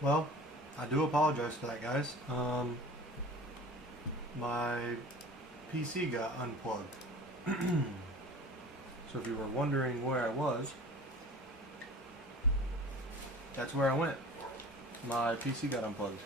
Well, I do apologize for that, guys. My PC got unplugged. So if you were wondering where I was, that's where I went. My PC got unplugged.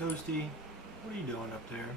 Ghosty, what are you doing up there?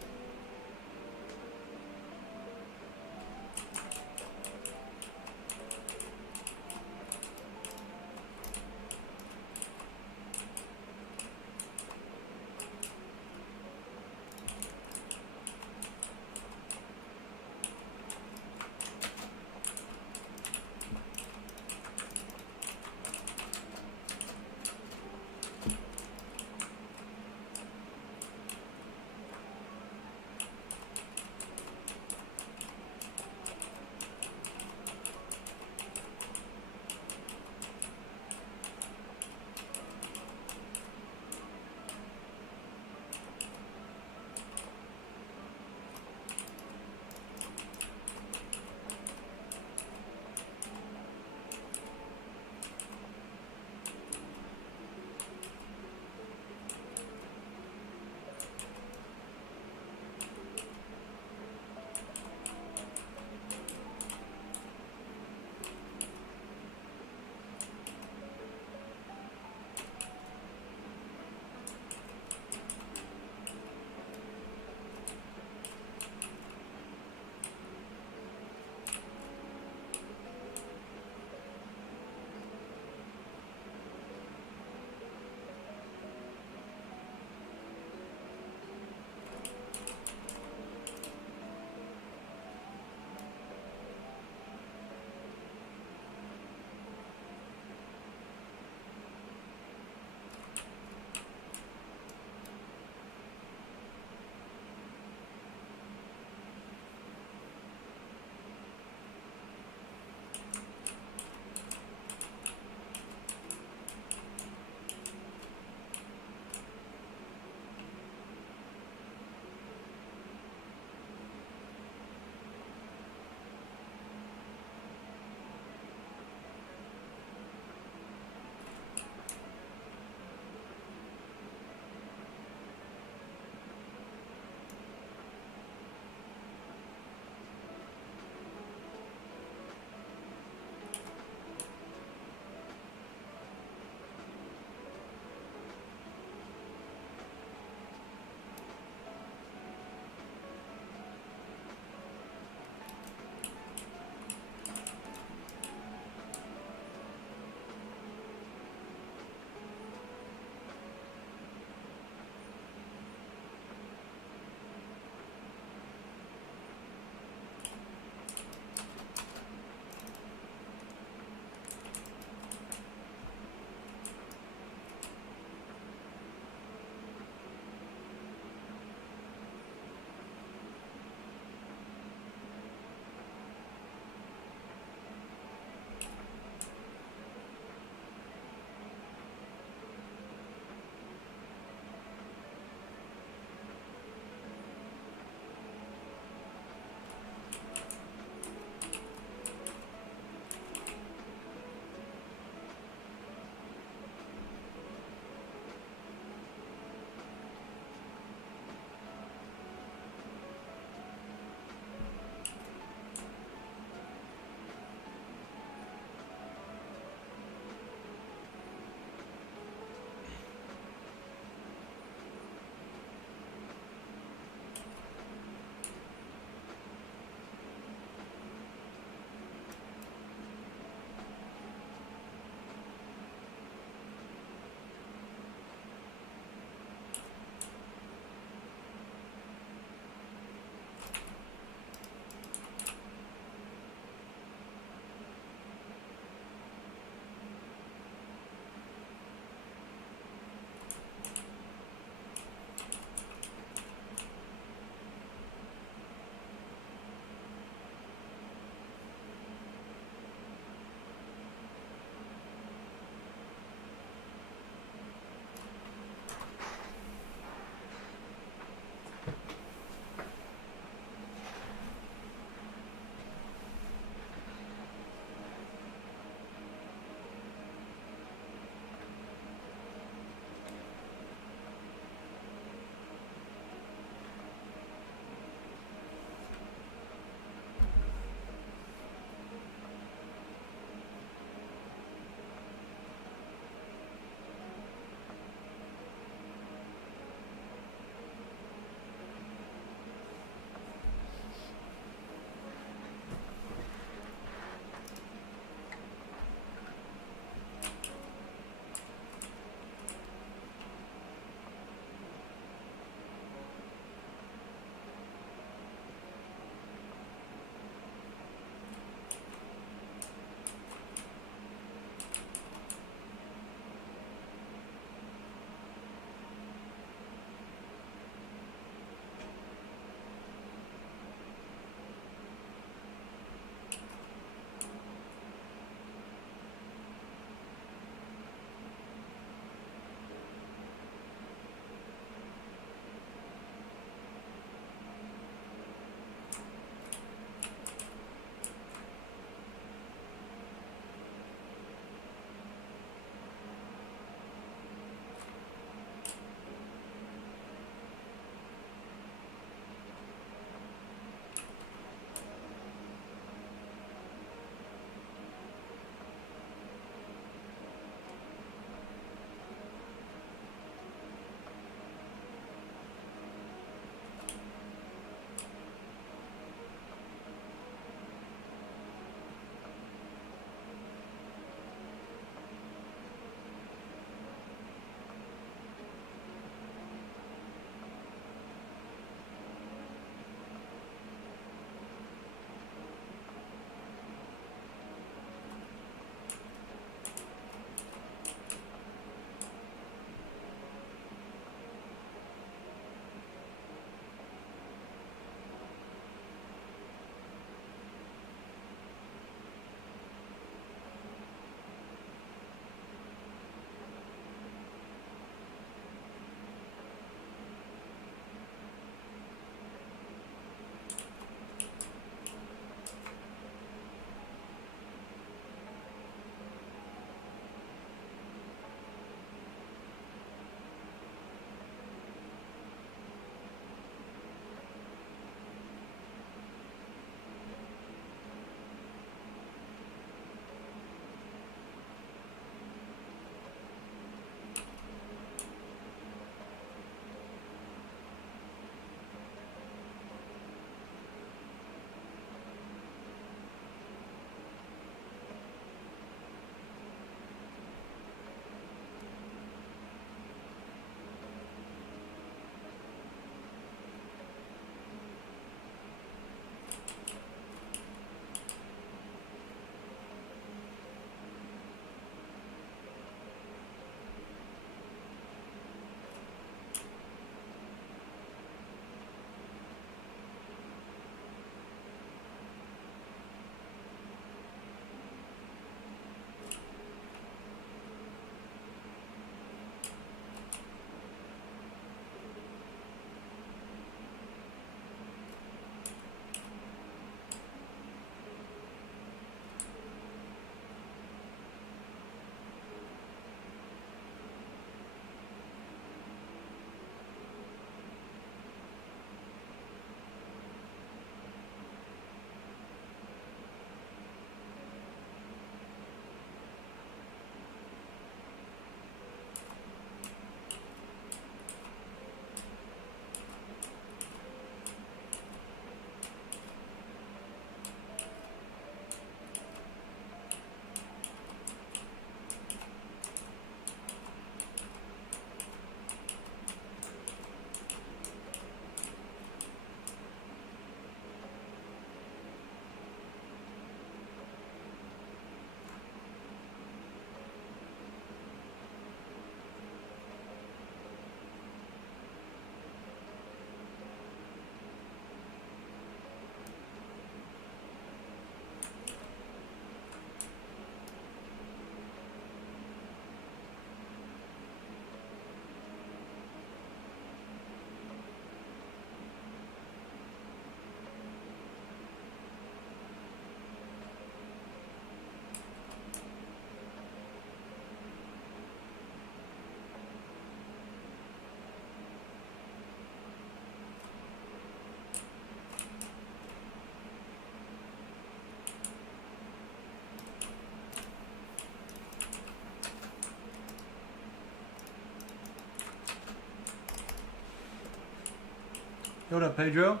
What up, Pedro?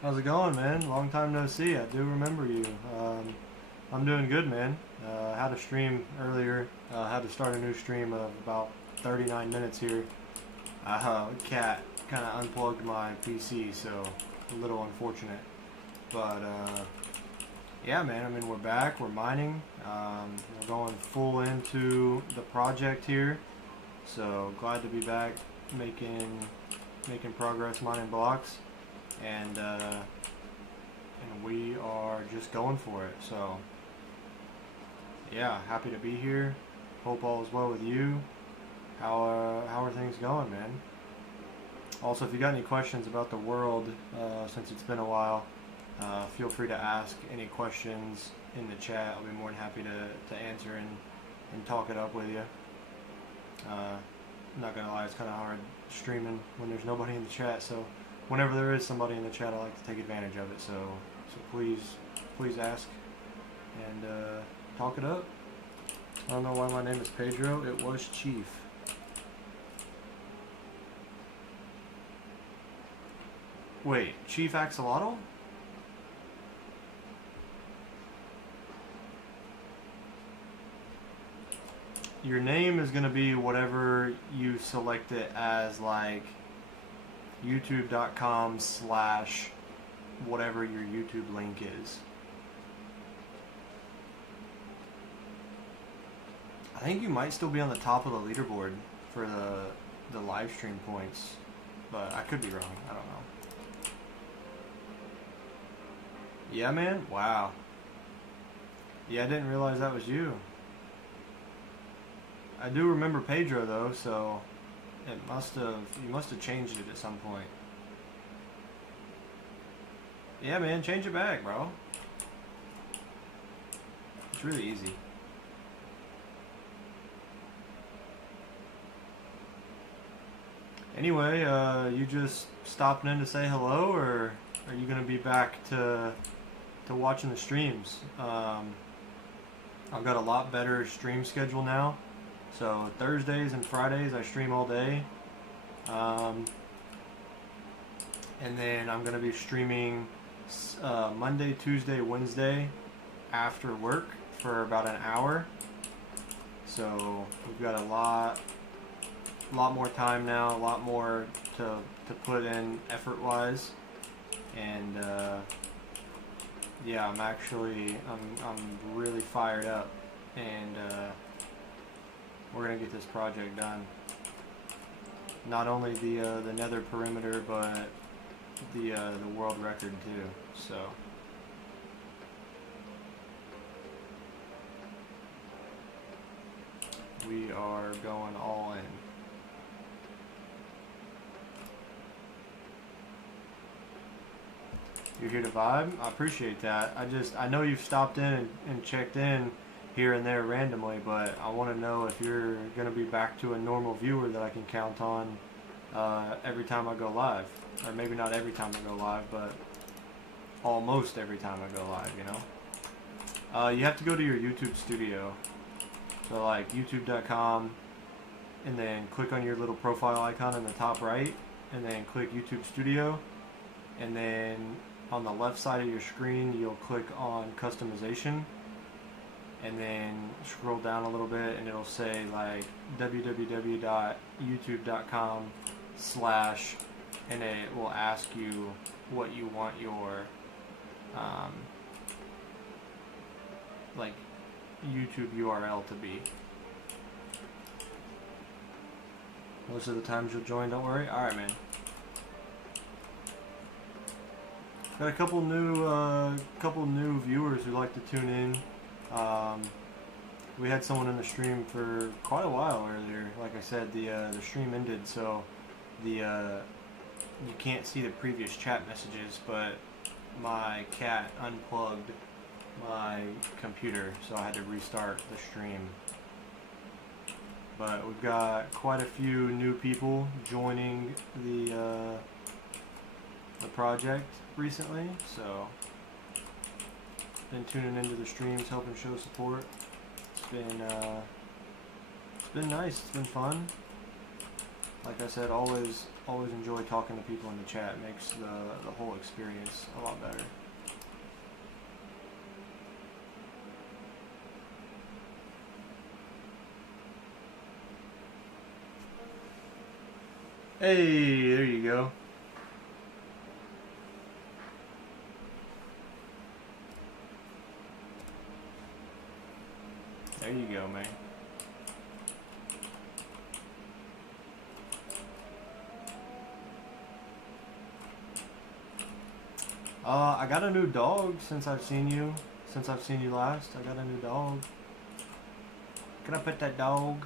How's it going, man? Long time no see. I do remember you. I'm doing good, man. Had a stream earlier. Had to start a new stream of about 39 minutes here. Cat kind of unplugged my PC, so a little unfortunate. But yeah, man. I mean, we're back. We're mining. We're going full into the project here. So glad to be back, making progress mining blocks, and we are just going for it. So yeah, happy to be here. Hope all is well with you. How are things going, man? Also, if you got any questions about the world, since it's been a while, feel free to ask any questions in the chat. I'll be more than happy to answer and talk it up with you. I'm not gonna lie, it's kind of hard streaming when there's nobody in the chat, so whenever there is somebody in the chat, I like to take advantage of it, so please ask and talk it up. I don't know why my name is Pedro. It was Chief. Wait, Chief Axolotl? Your name is going to be whatever you select it as, like youtube.com/ whatever your YouTube link is. I think you might still be on the top of the leaderboard for the live stream points, but I could be wrong. I don't know. Yeah, man? Wow. Yeah, I didn't realize that was you. I do remember Pedro though, so you must have changed it at some point. Yeah, man, change it back, bro. It's really easy. Anyway, you just stopping in to say hello, or are you gonna be back to watching the streams? I've got a lot better stream schedule now. So Thursdays and Fridays I stream all day, and then I'm going to be streaming Monday, Tuesday, Wednesday after work for about an hour. So we've got a lot more time now, a lot more to put in effort-wise, and yeah, I'm really fired up, and we're gonna get this project done. Not only the nether perimeter, but the world record too. So we are going all in. You're here to vibe? I appreciate that. I know you've stopped in and checked in here and there randomly, but I want to know if you're going to be back to a normal viewer that I can count on every time I go live. Or maybe not every time I go live, but almost every time I go live, you know? You have to go to your YouTube studio. So like youtube.com, and then click on your little profile icon in the top right, and then click YouTube Studio, and then on the left side of your screen you'll click on customization, and then scroll down a little bit and it'll say like www.youtube.com/ and it will ask you what you want your like YouTube URL to be. Most of the times you'll join, don't worry. Alright, man. Got a couple new viewers who like to tune in. We had someone in the stream for quite a while earlier. Like I said, the stream ended, so you can't see the previous chat messages, but my cat unplugged my computer, so I had to restart the stream. But we've got quite a few new people joining the project recently, so been tuning into the streams, helping show support. It's been nice. It's been fun. like I said, always enjoy talking to people in the chat. It makes the whole experience a lot better. Hey, there you go. There you go, man. I got a new dog since I've seen you. Since I've seen you last, I got a new dog. Can I pet that dog?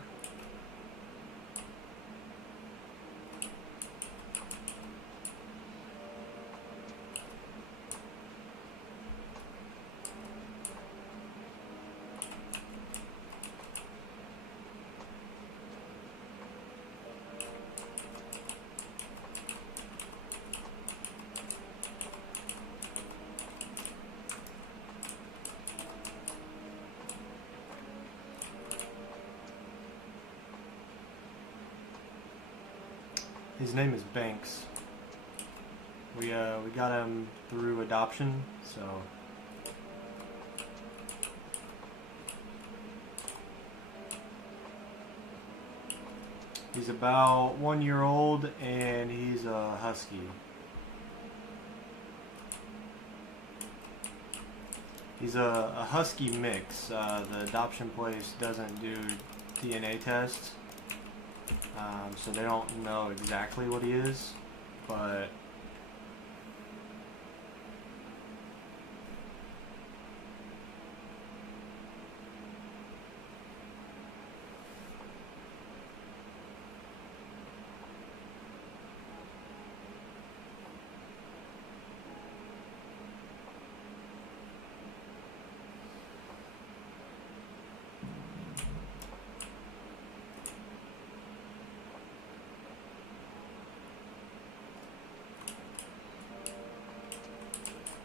His name is Banks. We got him through adoption, so he's about 1 year old and he's a husky. He's a husky mix. The adoption place doesn't do DNA tests. So they don't know exactly what he is, but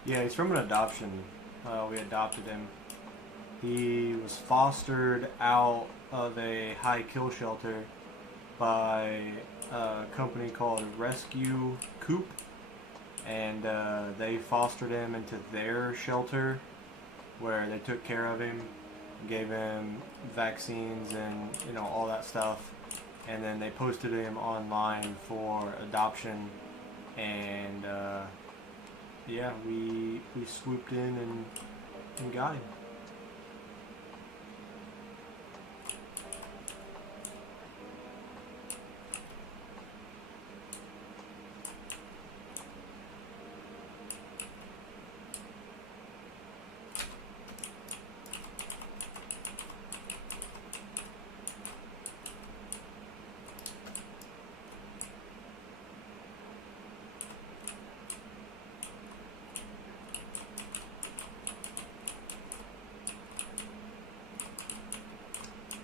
yeah, he's from an adoption. We adopted him. He was fostered out of a high kill shelter by a company called Rescue Coop, and they fostered him into their shelter where they took care of him, gave him vaccines and all that stuff, and then they posted him online for adoption, and yeah, we swooped in and got him.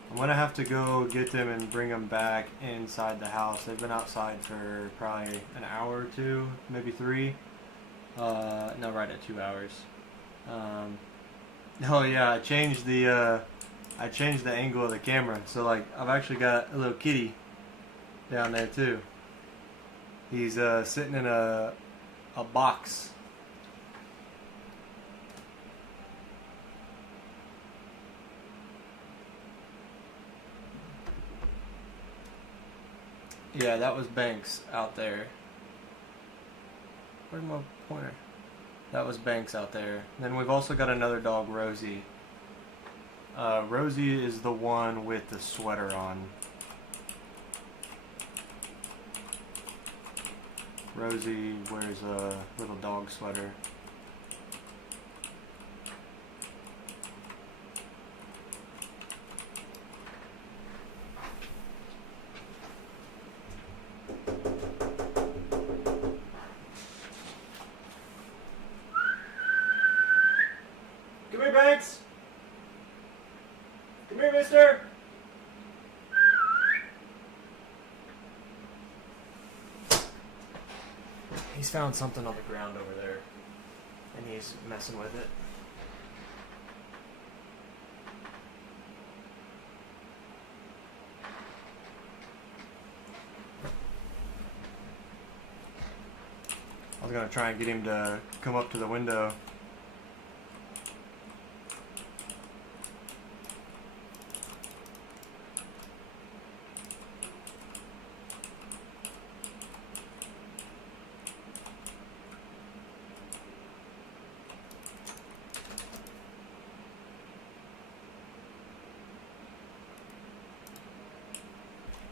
I'm gonna have to go get them and bring them back inside the house. They've been outside for probably an hour or two, maybe 3. No, right at 2 hours. Oh yeah, I changed the angle of the camera. So like, I've actually got a little kitty down there too. He's sitting in a box. Yeah, that was Banks out there. Where's my pointer? That was Banks out there. Then we've also got another dog, Rosie. Rosie is the one with the sweater on. Rosie wears a little dog sweater. Come here, Banks. Come here, mister. He's found something on the ground over there, and he's messing with it. was gonna try and get him to come up to the window.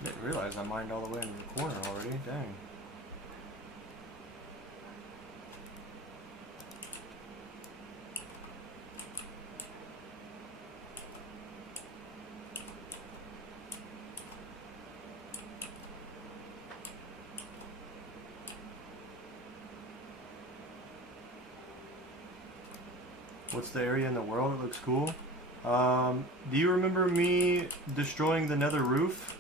Didn't realize I mined all the way in the corner already. Dang. What's the area in the world that looks cool? Do you remember me destroying the nether roof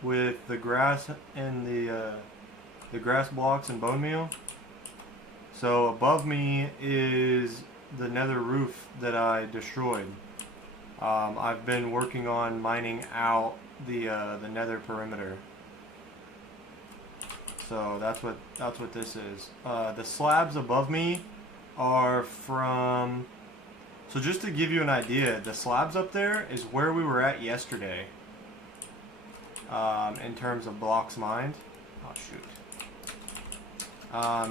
with the grass and the grass blocks and bone meal? So above me is the nether roof that I destroyed. I've been working on mining out the nether perimeter. So that's what this is. The slabs above me are from. So just to give you an idea, the slabs up there is where we were at yesterday. In terms of blocks mined. Oh shoot.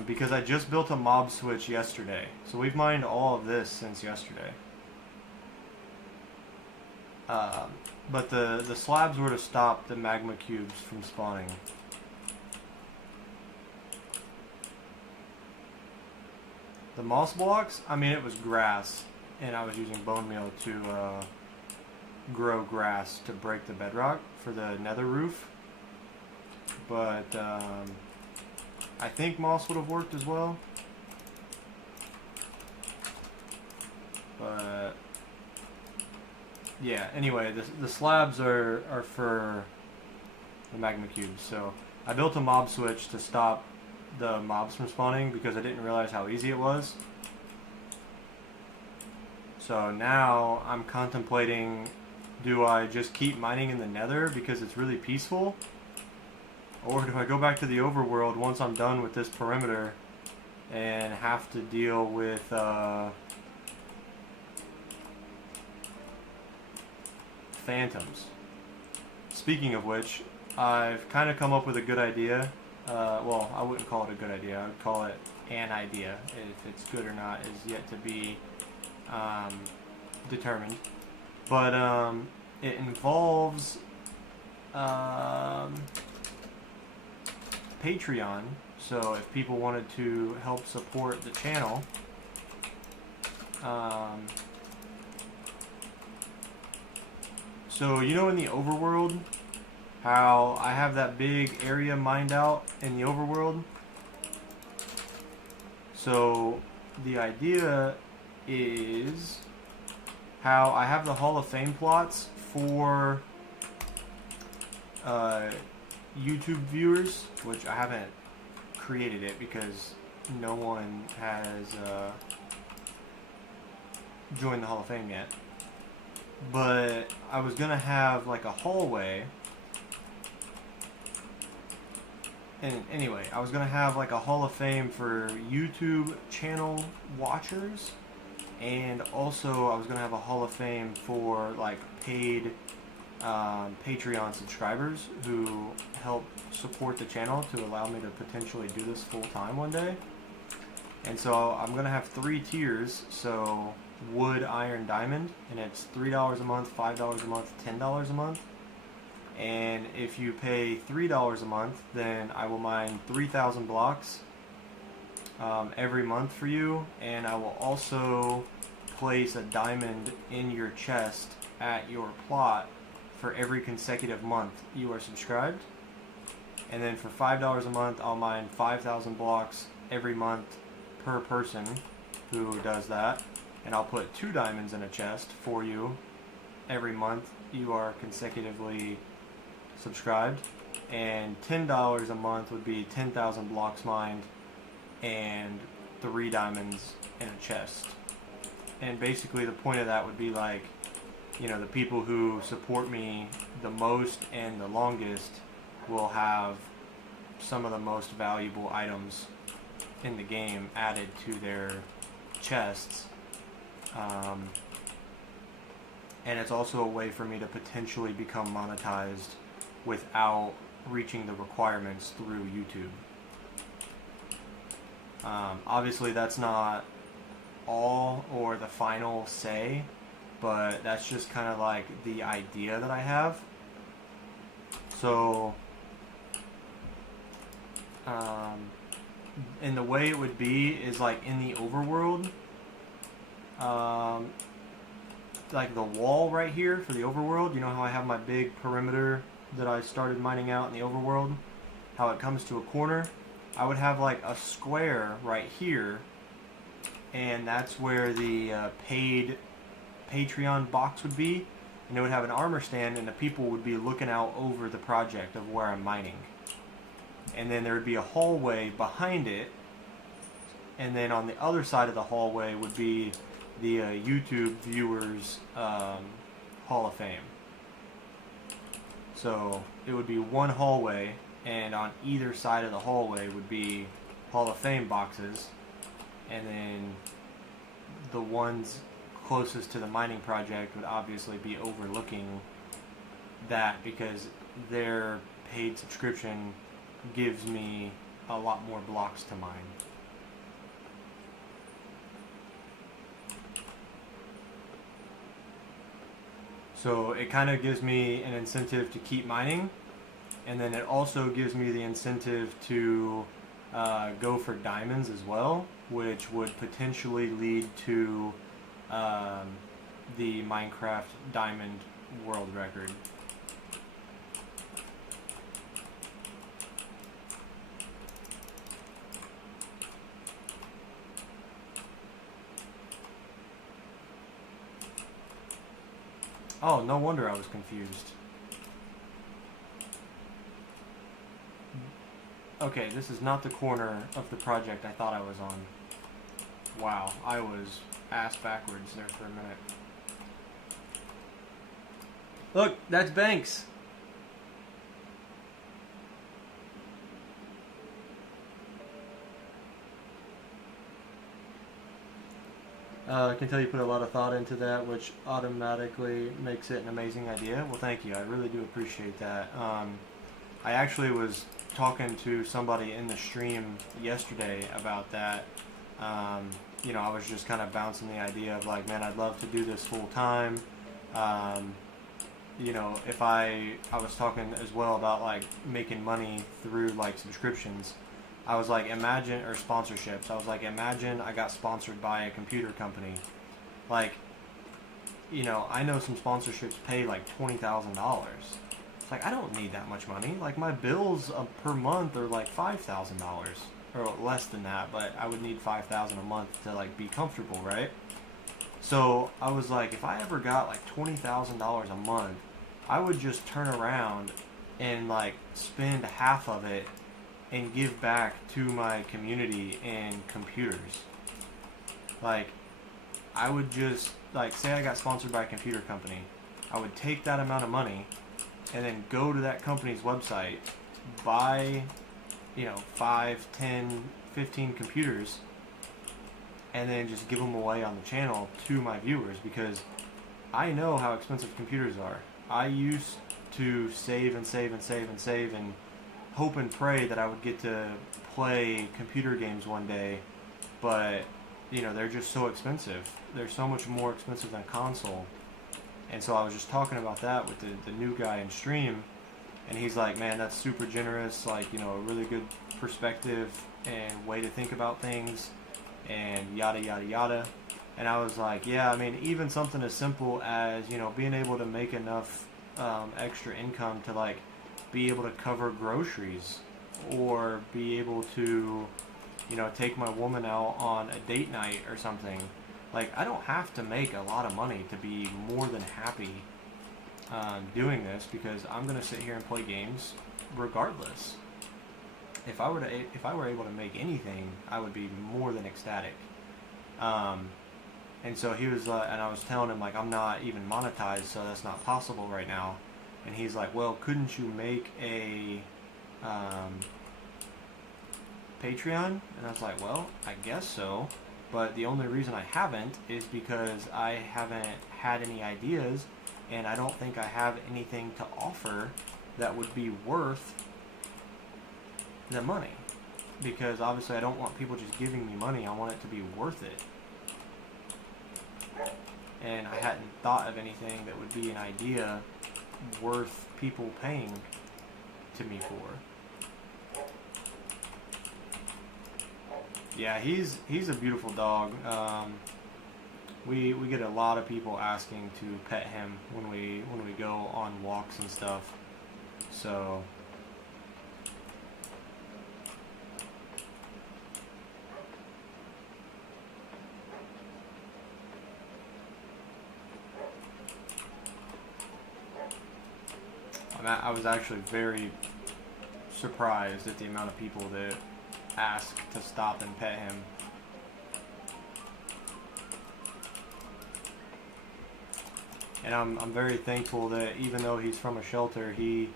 Because I just built a mob switch yesterday. So we've mined all of this since yesterday. But the slabs were to stop the magma cubes from spawning. The moss blocks, I mean, it was grass, and I was using bone meal to grow grass to break the bedrock for the nether roof. But I think moss would have worked as well. But yeah, anyway, the slabs are for the magma cubes. So I built a mob switch to stop the mobs from spawning because I didn't realize how easy it was. So now I'm contemplating, do I just keep mining in the nether because it's really peaceful? Or do I go back to the overworld once I'm done with this perimeter and have to deal with phantoms? Speaking of which, I've kind of come up with a good idea. Well, I wouldn't call it a good idea. I would call it an idea. If it's good or not is yet to be determined. But it involves Patreon. So if people wanted to help support the channel, so you know in the overworld, how I have that big area mined out in the overworld. So the idea is how I have the Hall of Fame plots for YouTube viewers, which I haven't created it because no one has joined the Hall of Fame yet. But I was gonna have like a hallway. And anyway, I was going to have like a Hall of Fame for YouTube channel watchers. And also I was going to have a Hall of Fame for like paid Patreon subscribers who help support the channel to allow me to potentially do this full time one day. And so I'm going to have 3 tiers. So wood, iron, diamond. And it's $3 a month, $5 a month, $10 a month. And if you pay $3 a month, then I will mine 3,000 blocks every month for you, and I will also place a diamond in your chest at your plot for every consecutive month you are subscribed. And then for $5 a month, I'll mine 5,000 blocks every month per person who does that, and I'll put 2 diamonds in a chest for you every month you are consecutively subscribed. And $10 a month would be 10,000 blocks mined and 3 diamonds in a chest. And basically the point of that would be like, you know, the people who support me the most and the longest will have some of the most valuable items in the game added to their chests. And it's also a way for me to potentially become monetized without reaching the requirements through YouTube. Obviously, that's not all or the final say, but that's just kind of like the idea that I have. So, and the way it would be is like in the overworld, like the wall right here for the overworld. You know how I have my big perimeter that I started mining out in the overworld? How it comes to a corner? I would have like a square right here, and that's where the paid Patreon box would be, and it would have an armor stand, and the people would be looking out over the project of where I'm mining. And then there would be a hallway behind it, and then on the other side of the hallway would be the YouTube viewers Hall of Fame. So it would be one hallway, and on either side of the hallway would be Hall of Fame boxes, and then the ones closest to the mining project would obviously be overlooking that, because their paid subscription gives me a lot more blocks to mine. So it kind of gives me an incentive to keep mining, and then it also gives me the incentive to go for diamonds as well, which would potentially lead to the Minecraft diamond world record. Oh, no wonder I was confused. Okay, this is not the corner of the project I thought I was on. Wow, I was ass backwards there for a minute. Look, that's Banks. I can tell you put a lot of thought into that, which automatically makes it an amazing idea. Well, thank you. I really do appreciate that. I actually was talking to somebody in the stream yesterday about that. You know, I was just kind of bouncing the idea of like, man, I'd love to do this full time. You know, if I was talking as well about like making money through like subscriptions. I was like, imagine, or sponsorships. I was like, imagine I got sponsored by a computer company. Like, you know, I know some sponsorships pay like $20,000. It's like, I don't need that much money. Like, my bills per month are like $5,000, or less than that. But I would need $5,000 a month to like be comfortable, right? So I was like, if I ever got like $20,000 a month, I would just turn around and like spend half of it and give back to my community in computers. Like, I would just, like, say I got sponsored by a computer company. I would take that amount of money and then go to that company's website, buy, you know, 5, 10, 15 computers, and then just give them away on the channel to my viewers, because I know how expensive computers are. I used to save and save and save and save and hope and pray that I would get to play computer games one day, but you know, they're just so expensive. They're so much more expensive than a console. And so I was just talking about that with the new guy in stream, and he's like, man, that's super generous, like, you know, a really good perspective and way to think about things, and yada yada yada. And I was like, yeah, I mean, even something as simple as, you know, being able to make enough extra income to like be able to cover groceries, or be able to, you know, take my woman out on a date night or something. Like, I don't have to make a lot of money to be more than happy doing this, because I'm gonna sit here and play games regardless. If I were able to make anything, I would be more than ecstatic. And so he was, and I was telling him, like, I'm not even monetized, so that's not possible right now. And he's like, well, couldn't you make a Patreon? And I was like, well, I guess so. But the only reason I haven't is because I haven't had any ideas, and I don't think I have anything to offer that would be worth the money. Because obviously I don't want people just giving me money, I want it to be worth it. And I hadn't thought of anything that would be an idea worth people paying to me for. Yeah, he's a beautiful dog. We get a lot of people asking to pet him when we go on walks and stuff. So I was actually very surprised at the amount of people that asked to stop and pet him. And I'm very thankful that even though he's from a shelter, he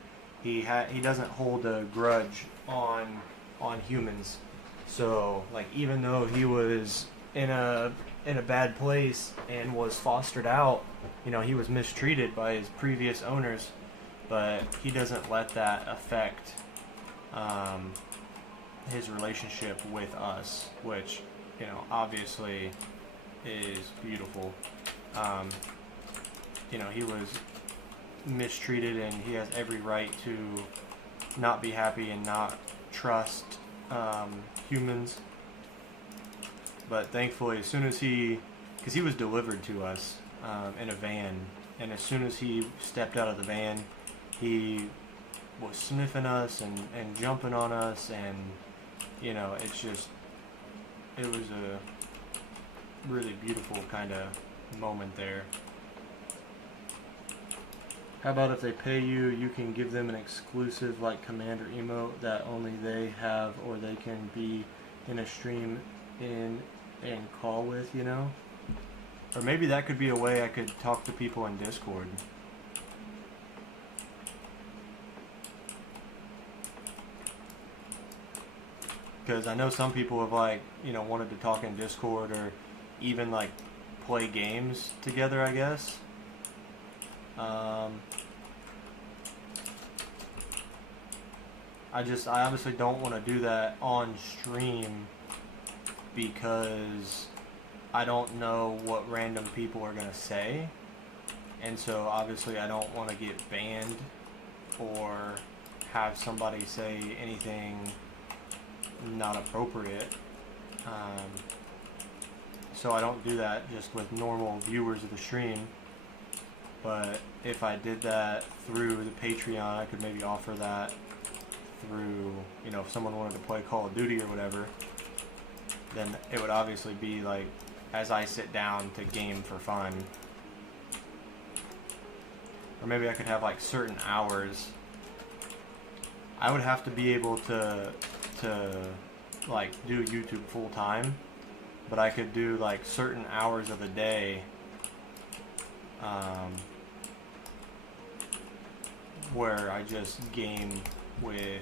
doesn't hold a grudge on humans. So like even though he was in a bad place and was fostered out, you know, he was mistreated by his previous owners, but he doesn't let that affect his relationship with us, which, you know, obviously is beautiful. You know, he was mistreated, and he has every right to not be happy and not trust humans. But thankfully, as soon as because he was delivered to us in a van, and as soon as he stepped out of the van, he was sniffing us and jumping on us, and, you know, it was a really beautiful kind of moment there. How about if they pay you, you can give them an exclusive like commander emote that only they have, or they can be in a stream and call with, you know? Or maybe that could be a way I could talk to people in Discord. Because I know some people have, like, you know, wanted to talk in Discord or even like play games together, I guess. I obviously don't want to do that on stream because I don't know what random people are going to say, and so obviously I don't want to get banned or have somebody say anything not appropriate. So I don't do that just with normal viewers of the stream. But if I did that through the Patreon, I could maybe offer that through, you know, if someone wanted to play Call of Duty or whatever, then it would obviously be like as I sit down to game for fun. Or maybe I could have like certain hours. I would have to be able to like do YouTube full time, but I could do like certain hours of the day where I just game with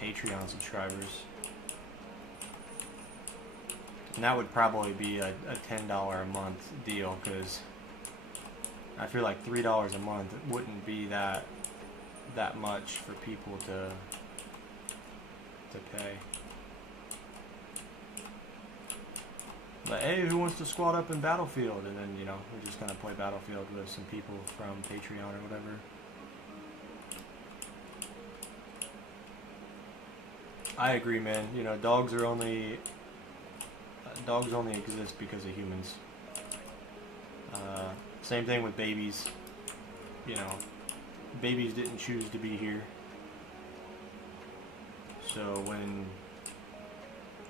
Patreon subscribers. And that would probably be a $10 a month deal, because I feel like $3 a month wouldn't be that much for people to pay. But hey, who wants to squad up in Battlefield? And then, you know, we're just gonna play Battlefield with some people from Patreon or whatever. I agree, man. You know, dogs only exist because of humans. Same thing with babies. You know, babies didn't choose to be here. So when,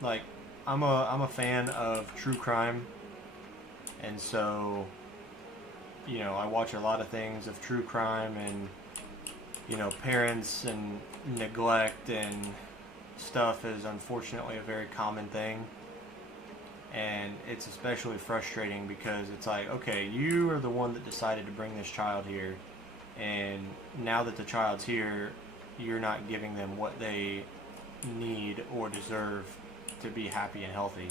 like, I'm a fan of true crime, and so, you know, I watch a lot of things of true crime and, you know, parents and neglect and stuff is unfortunately a very common thing. And it's especially frustrating because it's like, okay, you are the one that decided to bring this child here, and now that the child's here, you're not giving them what they need or deserve to be happy and healthy.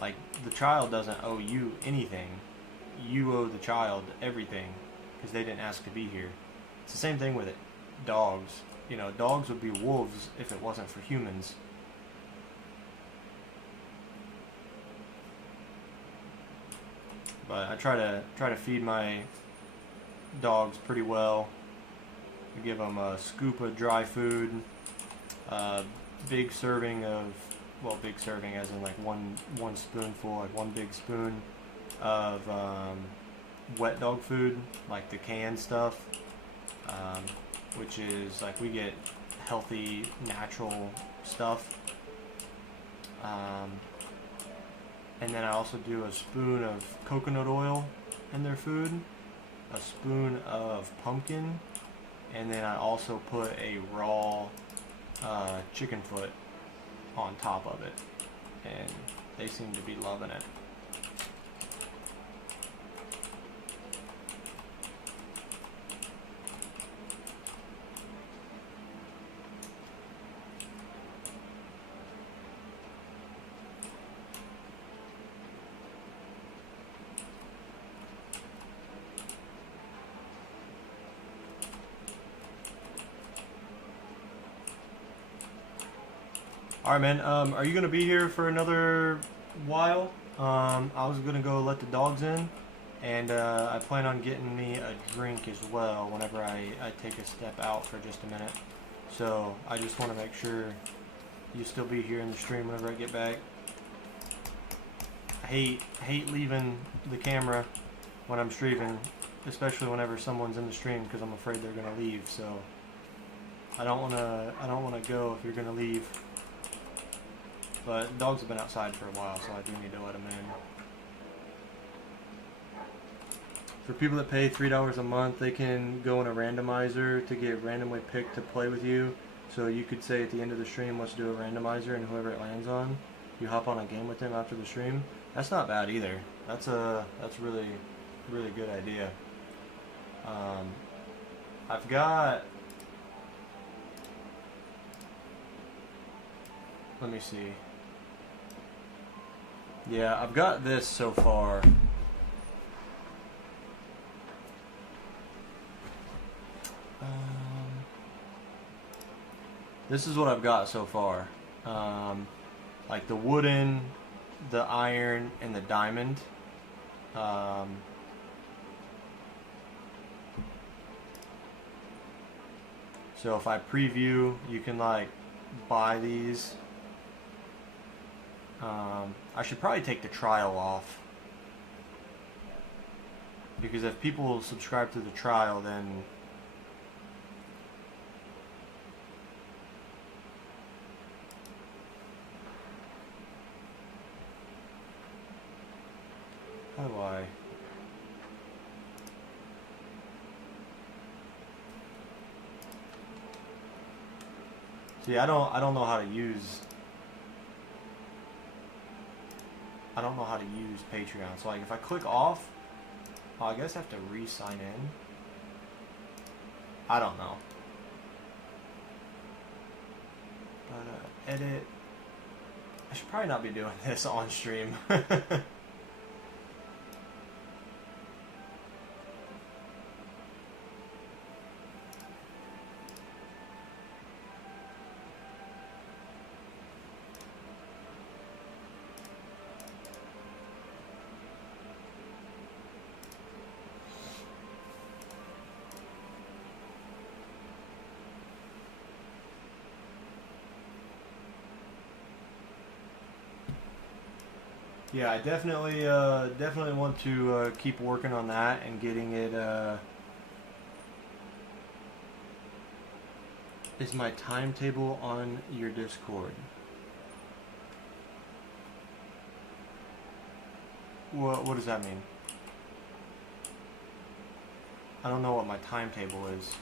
Like, the child doesn't owe you anything. You owe the child everything because they didn't ask to be here. It's the same thing with it. Dogs. You know, dogs would be wolves if it wasn't for humans. But I try to feed my dogs pretty well. I give them a scoop of dry food, big serving of, well, big serving as in like one spoonful, like one big spoon of wet dog food, like the canned stuff, which is like we get healthy, natural stuff. And then I also do a spoon of coconut oil in their food, a spoon of pumpkin, and then I also put a raw chicken foot on top of it, and they seem to be loving it. Alright, man, are you going to be here for another while? I was going to go let the dogs in, and I plan on getting me a drink as well whenever I take a step out for just a minute. So I just want to make sure you still be here in the stream whenever I get back. I hate leaving the camera when I'm streaming, especially whenever someone's in the stream, because I'm afraid they're going to leave. So I don't want to go if you're going to leave. But dogs have been outside for a while, so I do need to let them in. For people that pay $3 a month, they can go in a randomizer to get randomly picked to play with you. So you could say at the end of the stream, let's do a randomizer, and whoever it lands on, you hop on a game with them after the stream. That's not bad either. That's really good idea. I've got, let me see. Yeah, I've got this so far. This is what I've got so far. Like the wooden, the iron, and the diamond. So if I preview, you can like buy these. I should probably take the trial off, because if people subscribe to the trial, then how do I? See, I don't know how to use. I don't know how to use Patreon. So like if I click off, oh, I guess I have to re-sign in. I don't know. But edit. I should probably not be doing this on stream. Yeah, I definitely want to keep working on that and getting it. Is my timetable on your Discord? What does that mean? I don't know what my timetable is.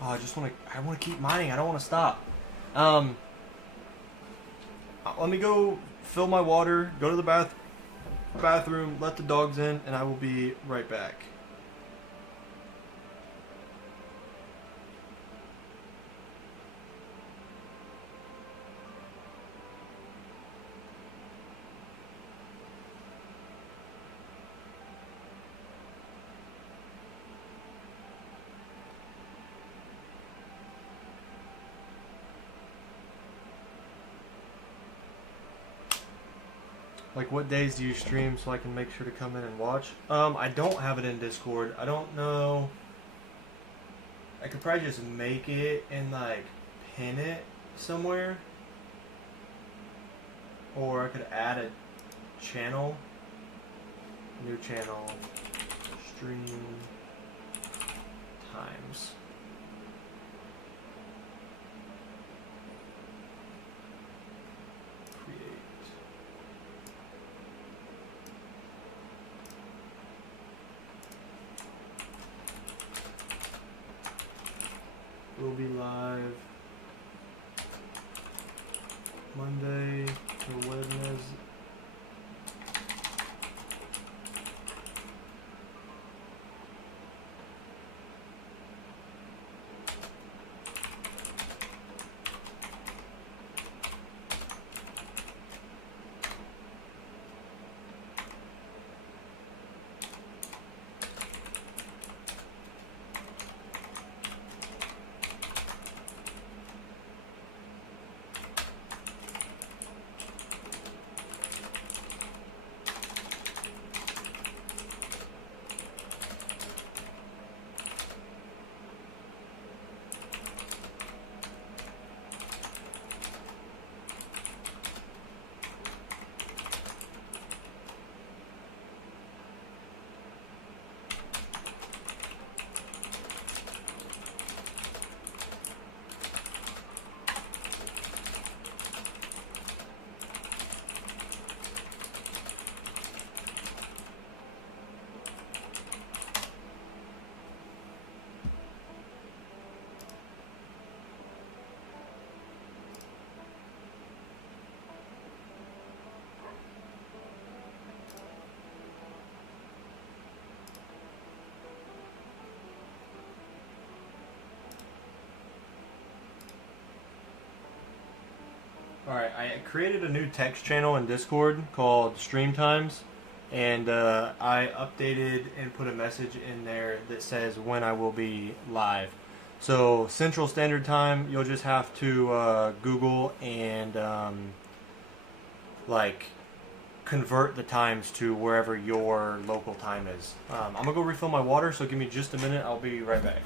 Oh, I want to keep mining. I don't want to stop. Um, Let me go fill my water, go to the bathroom, let the dogs in, and I will be right back. Like, what days do you stream so I can make sure to come in and watch? I don't have it in Discord. I don't know. I could probably just make it and, like, pin it somewhere. Or I could add a channel. New channel. Stream times. We'll be live Monday to Wednesday. Alright, I created a new text channel in Discord called Stream Times, and I updated and put a message in there that says when I will be live. So Central Standard Time, you'll just have to Google and like convert the times to wherever your local time is. I'm gonna go refill my water, so give me just a minute. I'll be right back.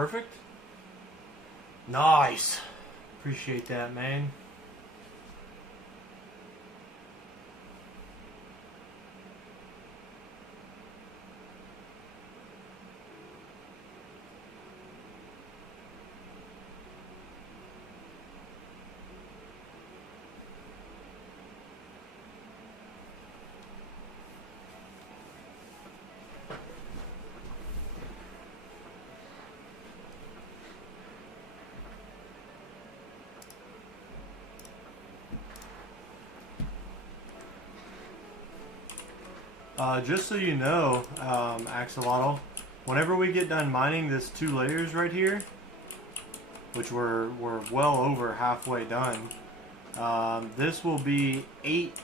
perfect? Nice. Appreciate that, man. Just so you know, Axolotl, whenever we get done mining this 2 layers right here, which we're well over halfway done, this will be 8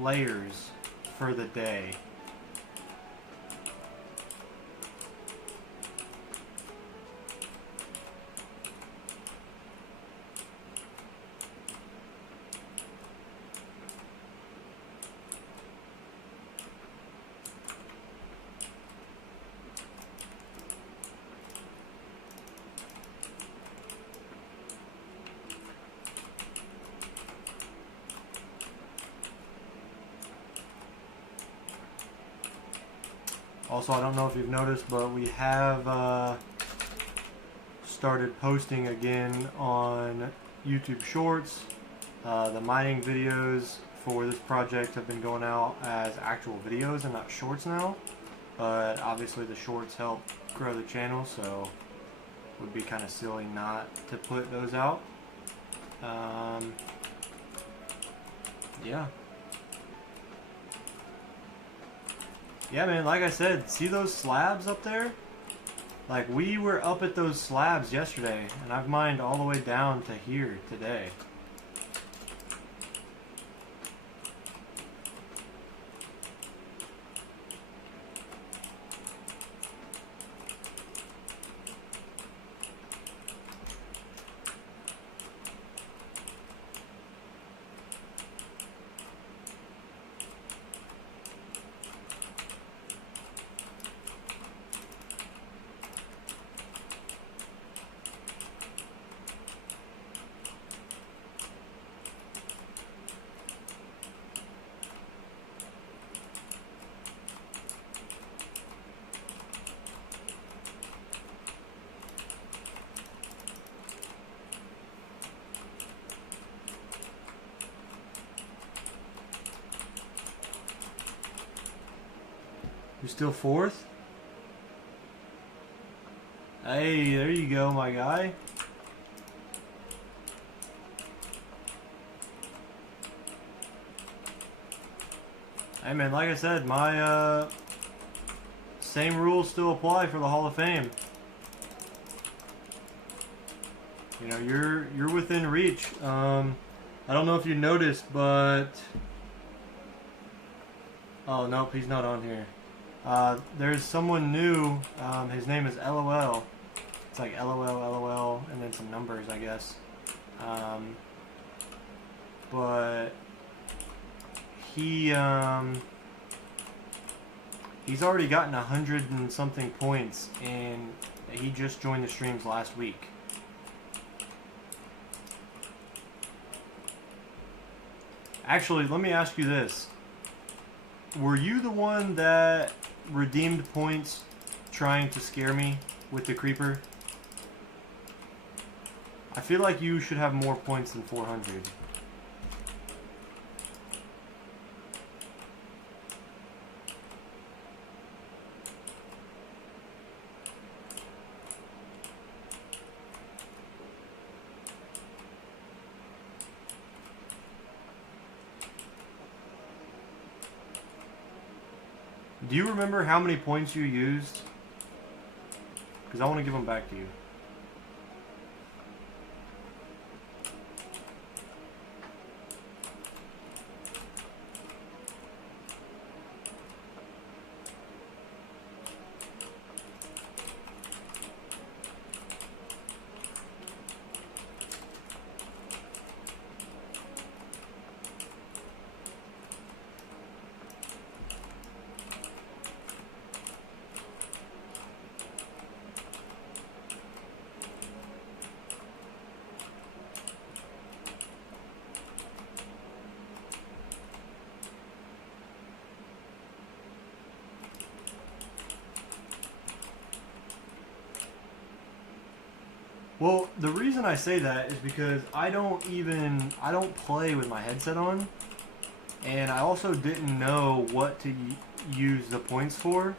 layers for the day. Also, I don't know if you've noticed, but we have started posting again on YouTube Shorts. The mining videos for this project have been going out as actual videos and not shorts now. But obviously the shorts help grow the channel, so it would be kind of silly not to put those out. Yeah. Yeah, man, like I said, see those slabs up there? Like, we were up at those slabs yesterday, and I've mined all the way down to here today. You're still 4th? Hey, there you go, my guy. Hey man, like I said, my same rules still apply for the Hall of Fame. You know, you're within reach. I don't know if you noticed, but oh nope, he's not on here. There's someone new. His name is LOL. It's like LOL, LOL, and then some numbers, I guess. But he's already gotten 100 and something points, and he just joined the streams last week. Actually, let me ask you this. Were you the one that redeemed points trying to scare me with the creeper? I feel like you should have more points than 400. Do you remember how many points you used? Because I want to give them back to you. Well, the reason I say that is because I don't play with my headset on, and I also didn't know what to use the points for,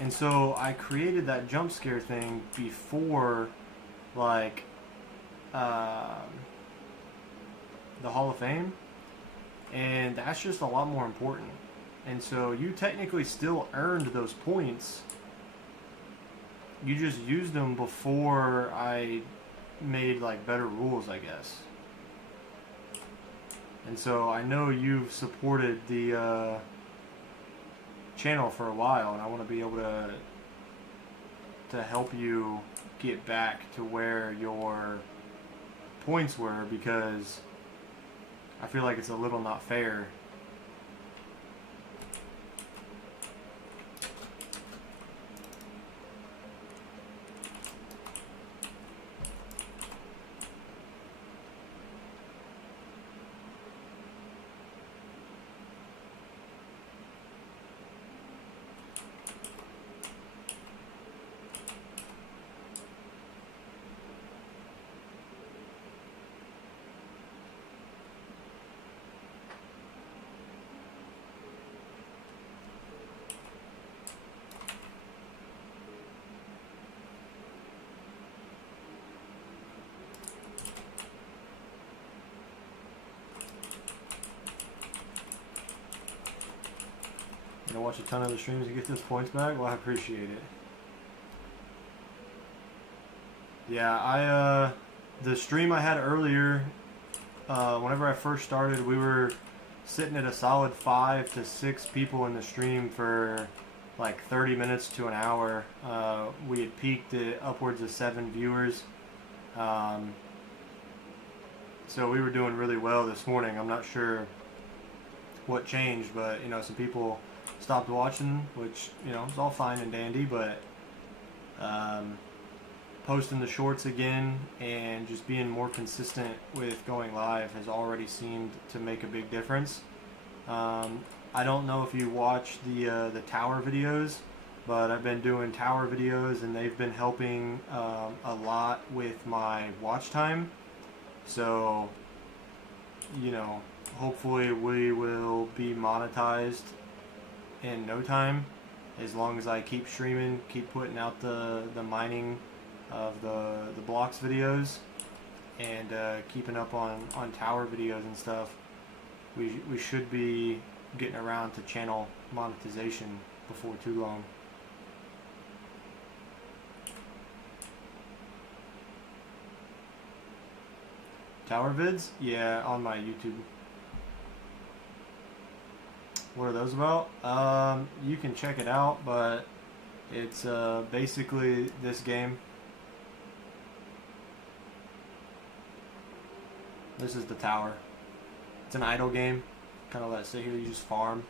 and so I created that jump scare thing before, like, uh, the Hall of Fame, and that's just a lot more important. And so you technically still earned those points. You just used them before I made like better rules, I guess. And so I know you've supported the channel for a while, and I want to be able to help you get back to where your points were, because I feel like it's a little not fair. You know, watch a ton of the streams to get those points back. Well, I appreciate it. Yeah, the stream I had earlier, whenever I first started, we were sitting at a solid 5 to 6 people in the stream for like 30 minutes to an hour. We had peaked at upwards of 7 viewers. So we were doing really well this morning. I'm not sure what changed, but you know, some people stopped watching, which, you know, is all fine and dandy, but posting the shorts again and just being more consistent with going live has already seemed to make a big difference. I don't know if you watch the tower videos, but I've been doing tower videos, and they've been helping a lot with my watch time. So, you know, hopefully we will be monetized in no time, as long as I keep streaming, keep putting out the mining of the blocks videos, and keeping up on tower videos and stuff. We should be getting around to channel monetization before too long. Tower vids? Yeah, on my YouTube. What are those about? You can check it out, but it's basically this game. This is the tower. It's an idle game. Kind of let it sit here. You just farm,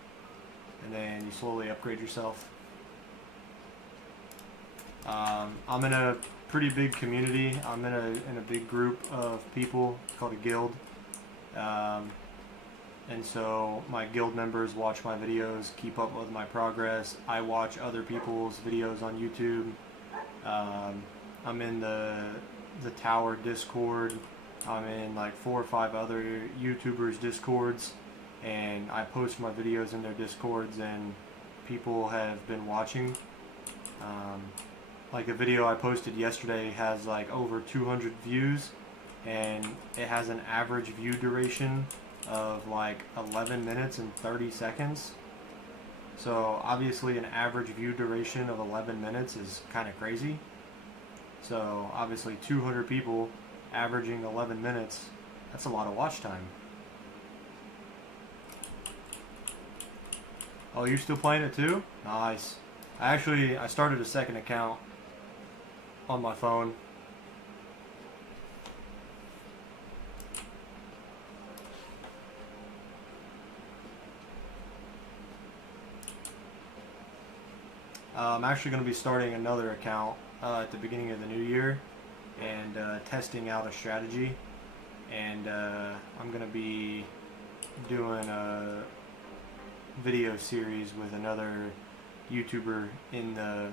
and then you slowly upgrade yourself. I'm in a pretty big community. I'm in a big group of people called a guild. And so my guild members watch my videos, keep up with my progress. I watch other people's videos on YouTube. I'm in the tower Discord. I'm in like 4 or 5 other YouTubers' Discords, and I post my videos in their Discords, and people have been watching. Like a video I posted yesterday has like over 200 views, and it has an average view duration of like 11 minutes and 30 seconds. So obviously an average view duration of 11 minutes is kind of crazy. So obviously 200 people averaging 11 minutes, that's a lot of watch time. Oh, you're still playing it too? Nice. I started a second account on my phone. I'm actually going to be starting another account at the beginning of the new year, and testing out a strategy, and I'm going to be doing a video series with another YouTuber in the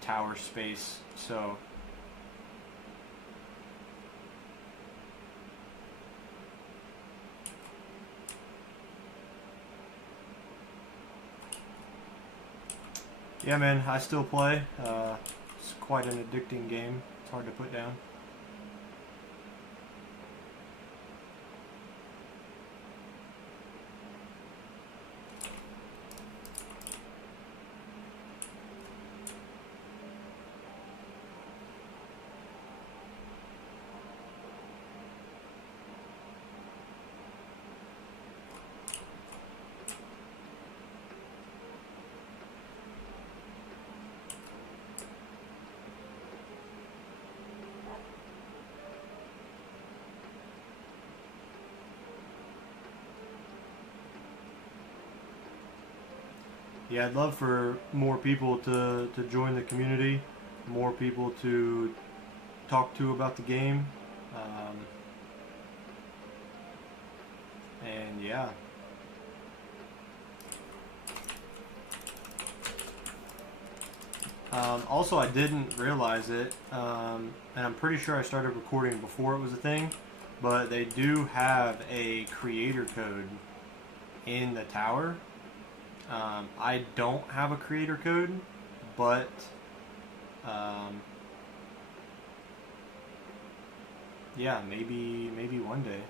tower space. So Yeah, man, I still play. It's quite an addicting game. It's hard to put down. Yeah, I'd love for more people to join the community, more people to talk to about the game. Um, and yeah. Also, I didn't realize it, and I'm pretty sure I started recording before it was a thing, but they do have a creator code in the tower. I don't have a creator code, but yeah, maybe one day.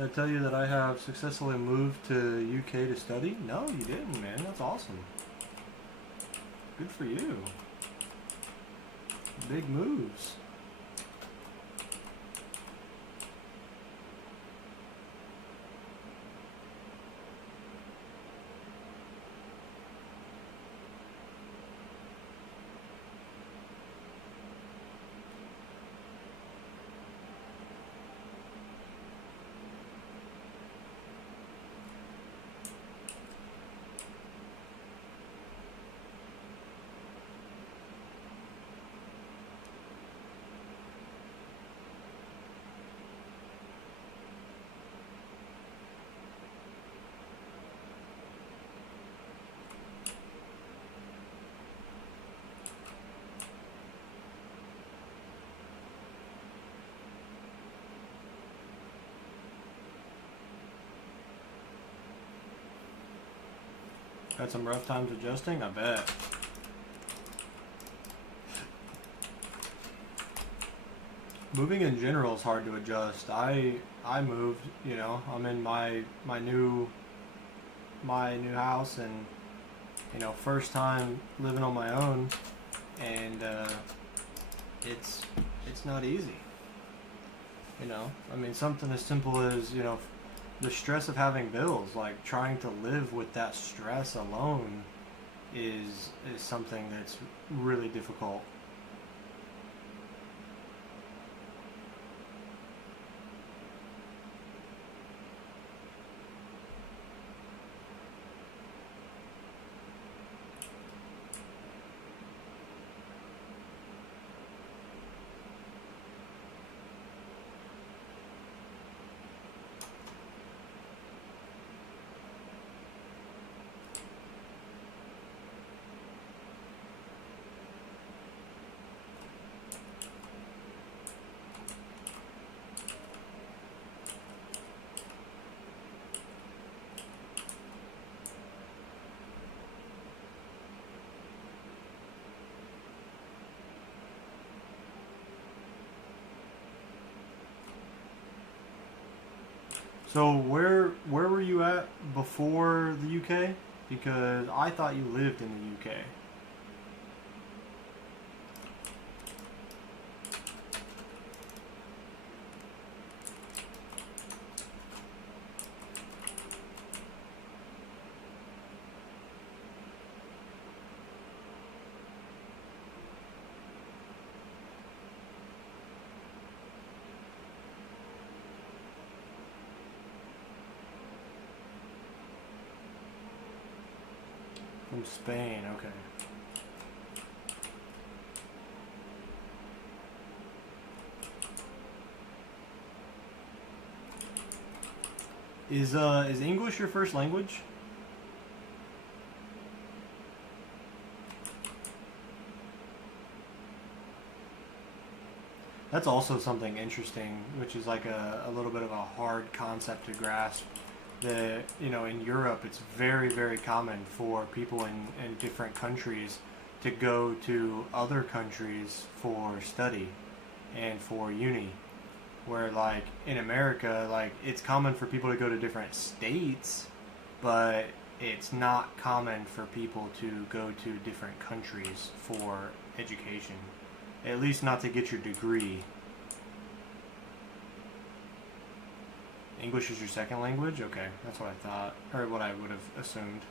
Did I tell you that I have successfully moved to UK to study? No, you didn't, man. That's awesome. Good for you. Big moves. Had some rough times adjusting, I bet. Moving in general is hard to adjust. I moved, you know, I'm in my new house, and you know, first time living on my own, and it's not easy. You know, I mean, something as simple as, you know, the stress of having bills, like trying to live with that stress alone is something that's really difficult. So where were you at before the UK? Because I thought you lived in the UK. From Spain, okay. Is English your first language? That's also something interesting, which is like a little bit of a hard concept to grasp. That, you know, in Europe, it's very, very common for people in different countries to go to other countries for study and for uni. Where, like, in America, like, it's common for people to go to different states, but it's not common for people to go to different countries for education. At least not to get your degree. English is your second language? Okay, that's what I thought, or what I would have assumed.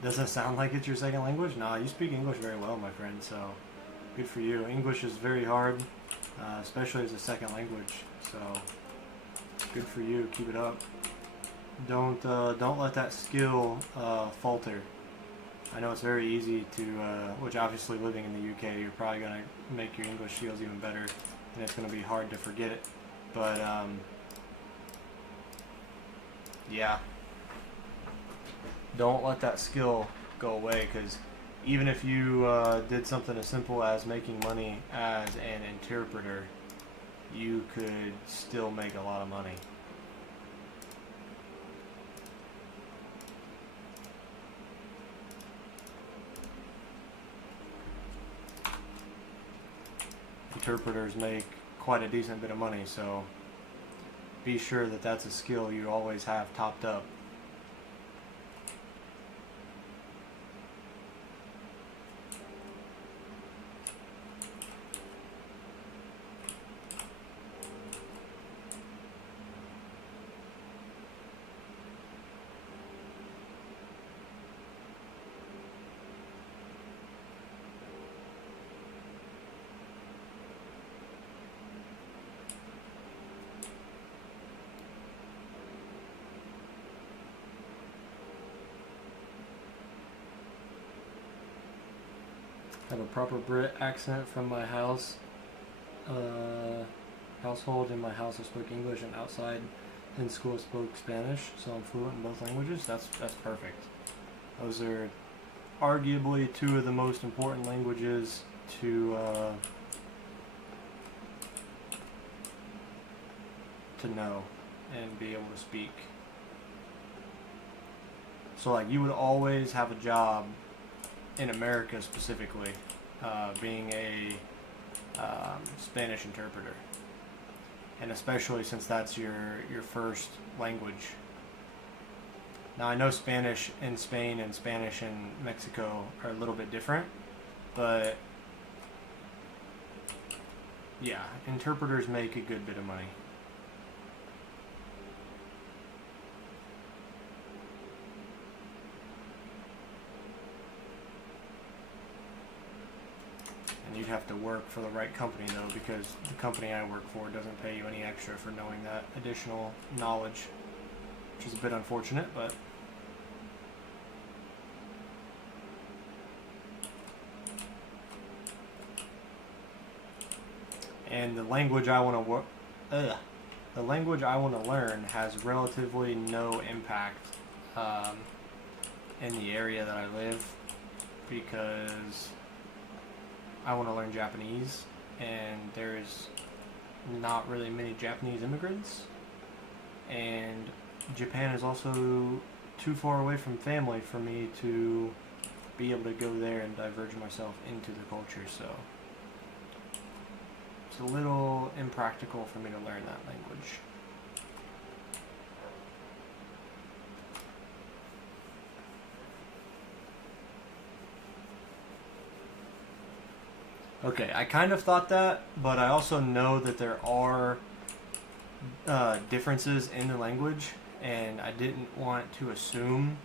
Doesn't sound like it's your second language? No, you speak English very well, my friend, so good for you. English is very hard, especially as a second language, so Good for you. Keep it up. Don't let that skill falter. I know it's very easy to, which obviously living in the UK, you're probably going to make your English skills even better, and it's going to be hard to forget it. But, yeah, don't let that skill go away, because even if you did something as simple as making money as an interpreter, you could still make a lot of money. Interpreters make quite a decent bit of money, so be sure that that's a skill you always have topped up. Have a proper Brit accent from my household. In my house I spoke English, and outside in school I spoke Spanish, so I'm fluent in both languages. That's perfect. Those are arguably two of the most important languages to know and be able to speak. So like you would always have a job in America specifically, being a Spanish interpreter, and especially since that's your first language. Now I know Spanish in Spain and Spanish in Mexico are a little bit different, but yeah, interpreters make a good bit of money. And you'd have to work for the right company though, because the company I work for doesn't pay you any extra for knowing that additional knowledge, which is a bit unfortunate, but and the language I want to learn has relatively no impact in the area that I live, because I want to learn Japanese, and there's not really many Japanese immigrants, and Japan is also too far away from family for me to be able to go there and diverge myself into the culture, so it's a little impractical for me to learn that language. Okay, I kind of thought that, but I also know that there are differences in the language, and I didn't want to assume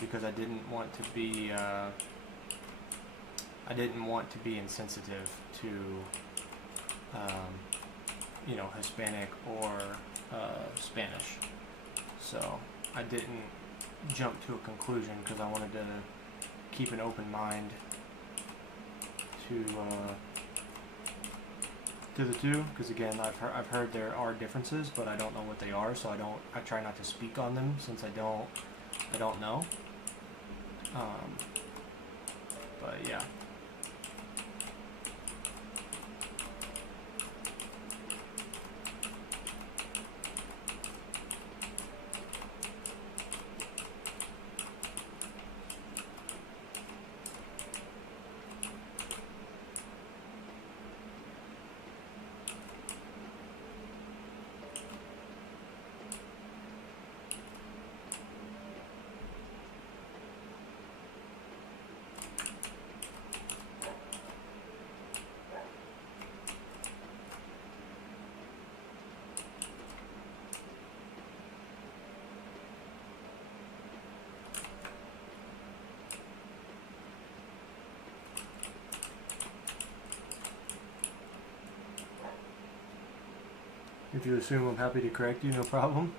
because I didn't want to be insensitive to Hispanic or Spanish. So I didn't jump to a conclusion because I wanted to keep an open mind to the two, because again I've heard there are differences, but I don't know what they are, so I try not to speak on them since I don't know. But yeah. If you assume I'm happy to correct you, no problem.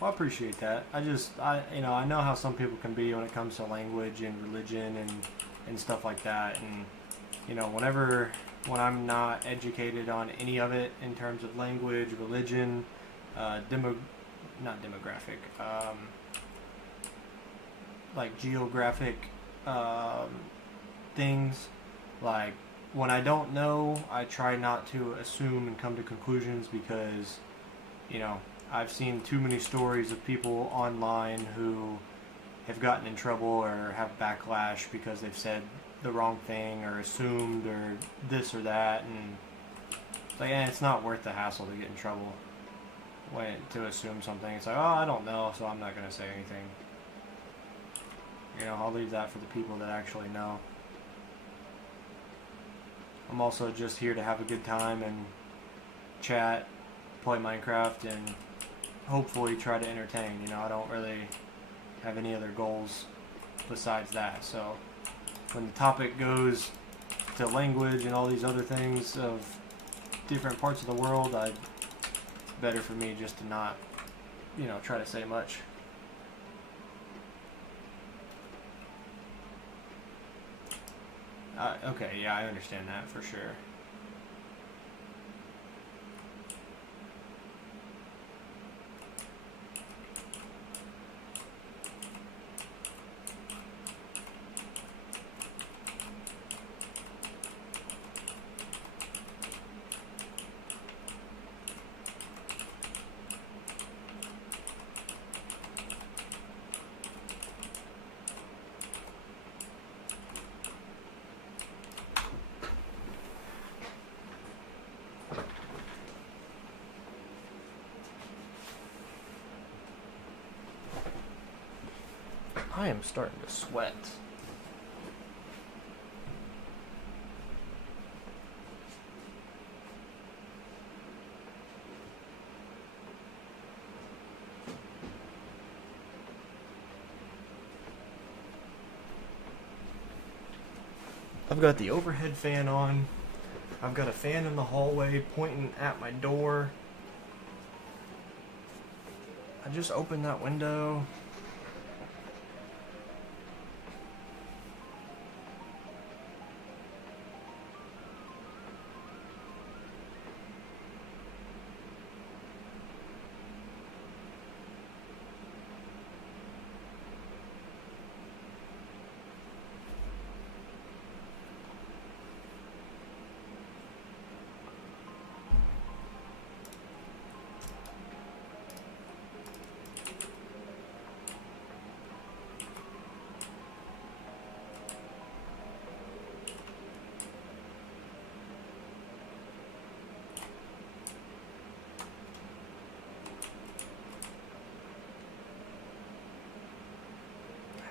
Well, I appreciate that. I know how some people can be when it comes to language and religion and stuff like that. And, when I'm not educated on any of it in terms of language, religion, not demographic, like geographic things, like when I don't know, I try not to assume and come to conclusions because, I've seen too many stories of people online who have gotten in trouble or have backlash because they've said the wrong thing or assumed or this or that, and it's like, it's not worth the hassle to get in trouble to assume something. It's like, I don't know, so I'm not going to say anything. I'll leave that for the people that actually know. I'm also just here to have a good time and chat, play Minecraft, and hopefully try to entertain. I don't really have any other goals besides that. So when the topic goes to language and all these other things of different parts of the world, it's better for me just to not, try to say much. Okay, yeah, I understand that for sure. I am starting to sweat. I've got the overhead fan on. I've got a fan in the hallway pointing at my door. I just opened that window.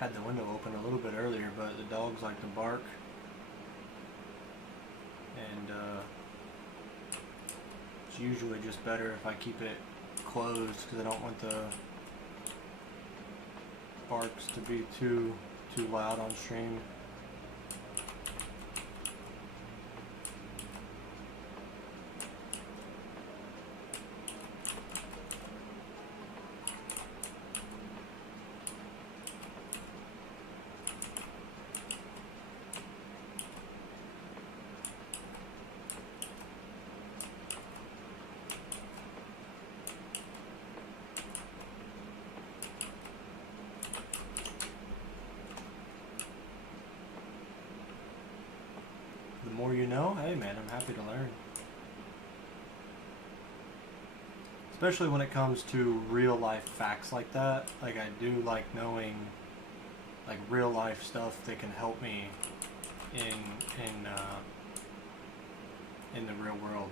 Had the window open a little bit earlier, but the dogs like to bark, and it's usually just better if I keep it closed because I don't want the barks to be too loud on stream. The more you know, hey man, I'm happy to learn. Especially when it comes to real life facts like that. Like, I do like knowing like real life stuff that can help me in the real world.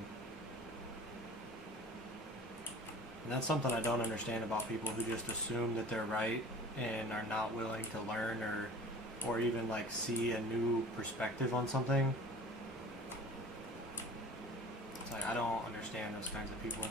And that's something I don't understand about people who just assume that they're right and are not willing to learn or even like see a new perspective on something. It's like, I don't understand those kinds of people.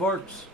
barks.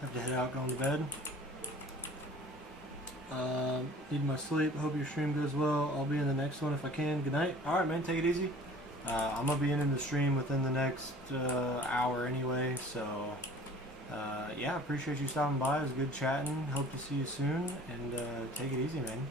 Have to head out, going to bed. Need my sleep. Hope your stream goes well. I'll be in the next one if I can. Good night. All right, man. Take it easy. I'm gonna be in the stream within the next hour anyway. So yeah, appreciate you stopping by. It was good chatting. Hope to see you soon. And take it easy, man.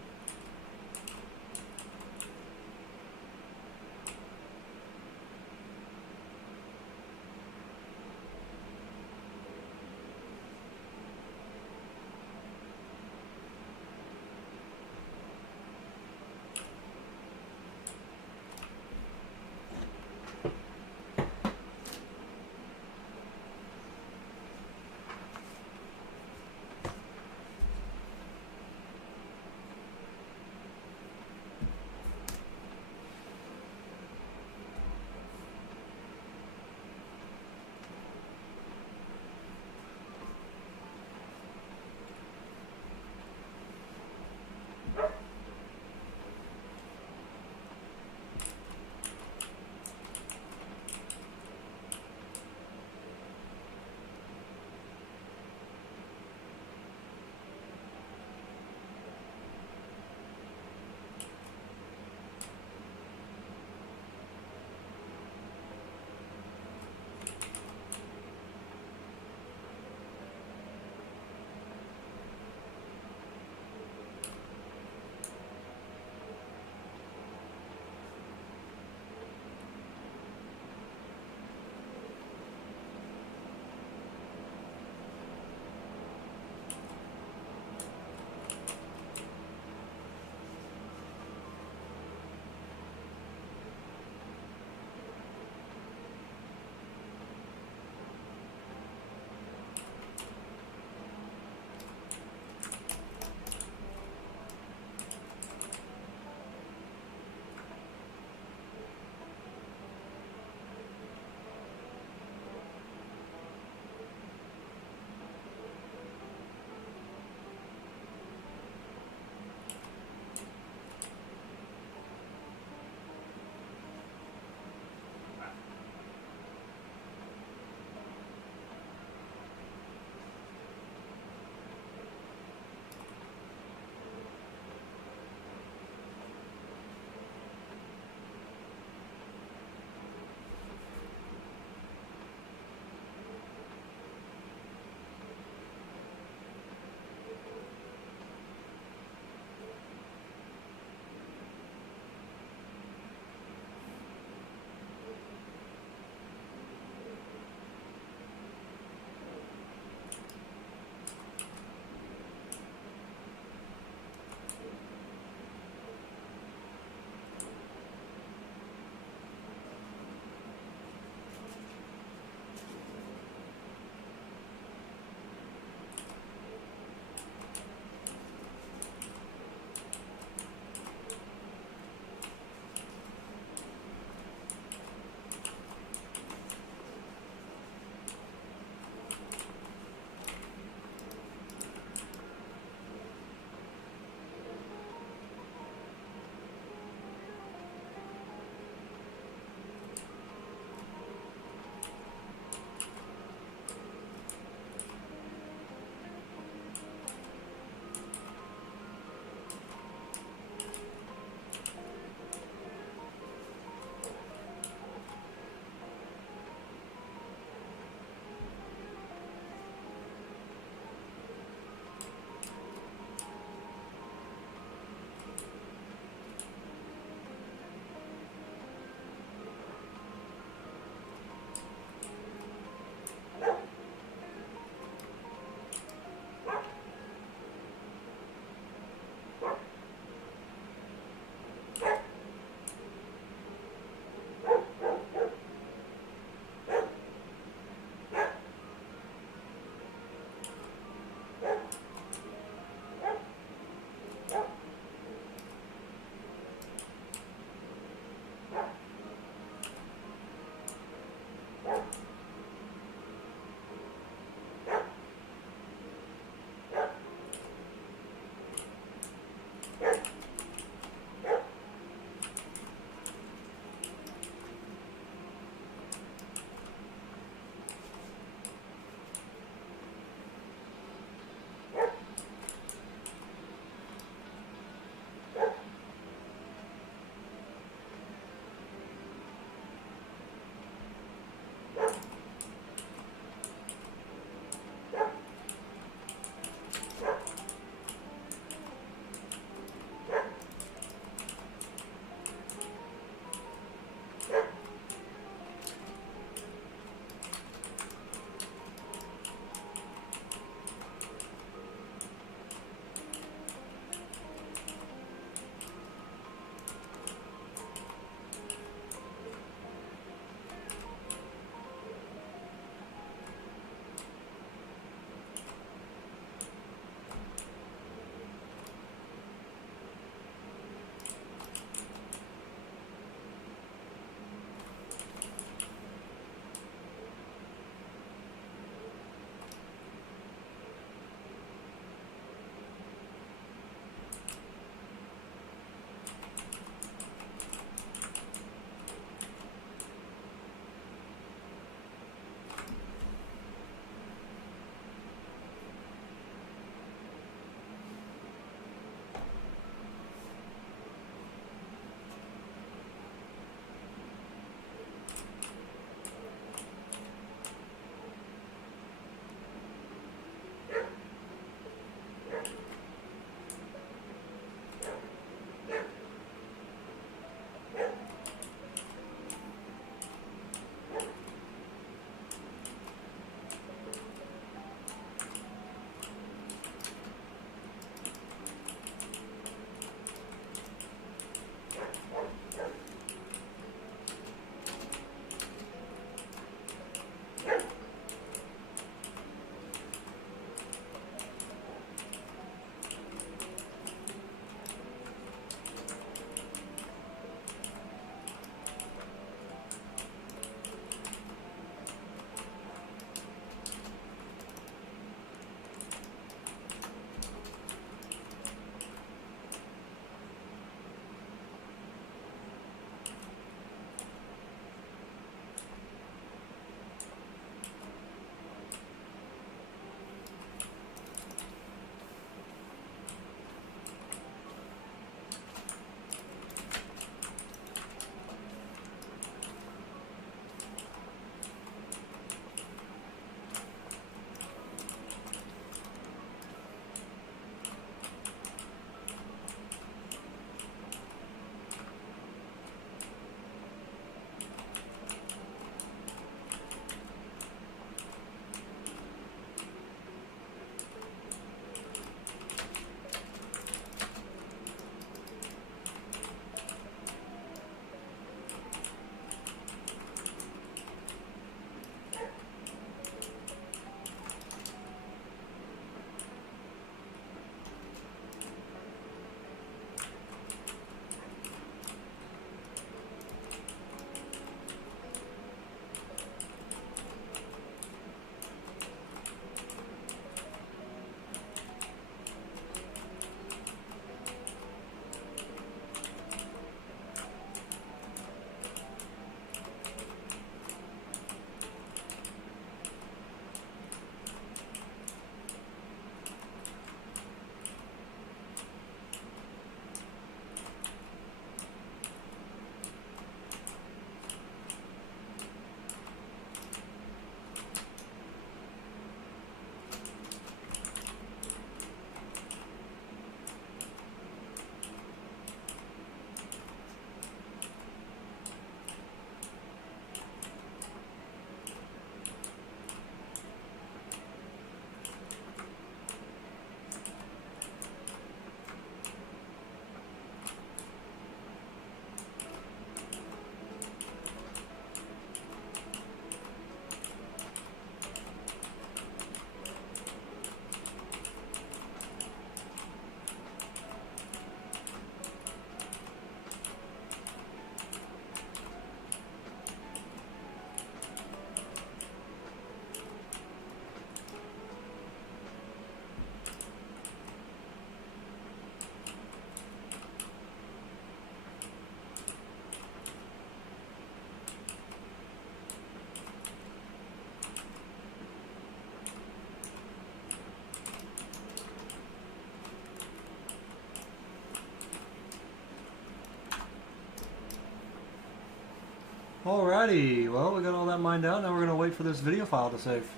Alrighty, well, we got all that mined out. Now we're going to wait for this video file to save.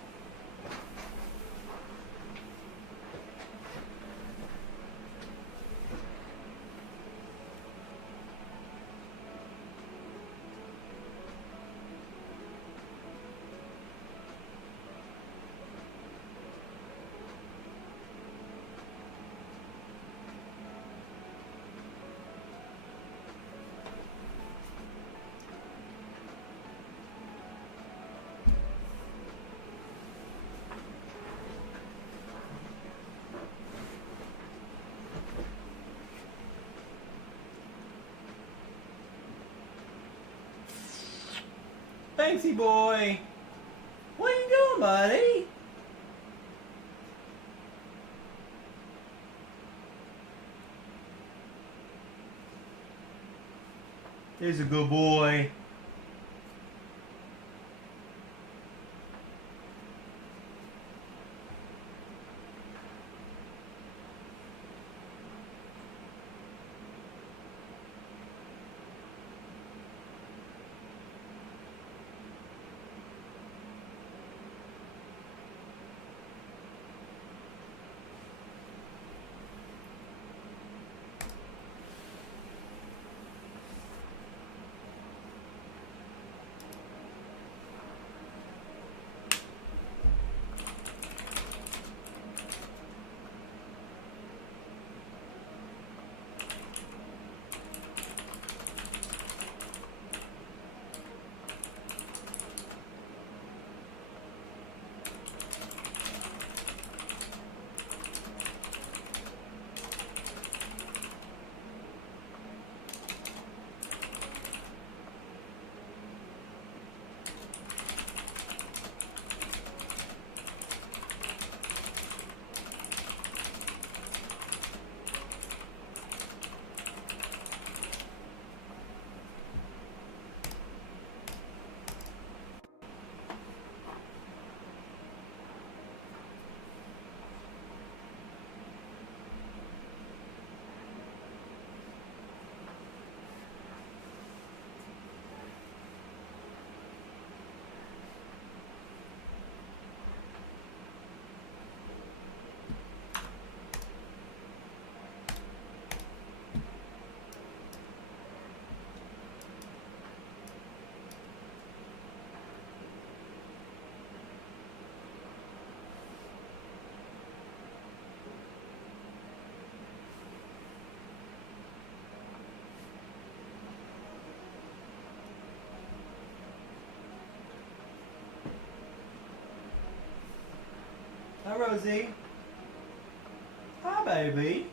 Banksy boy! What are you doing, buddy? He's a good boy. Hi, Rosie. Hi, baby.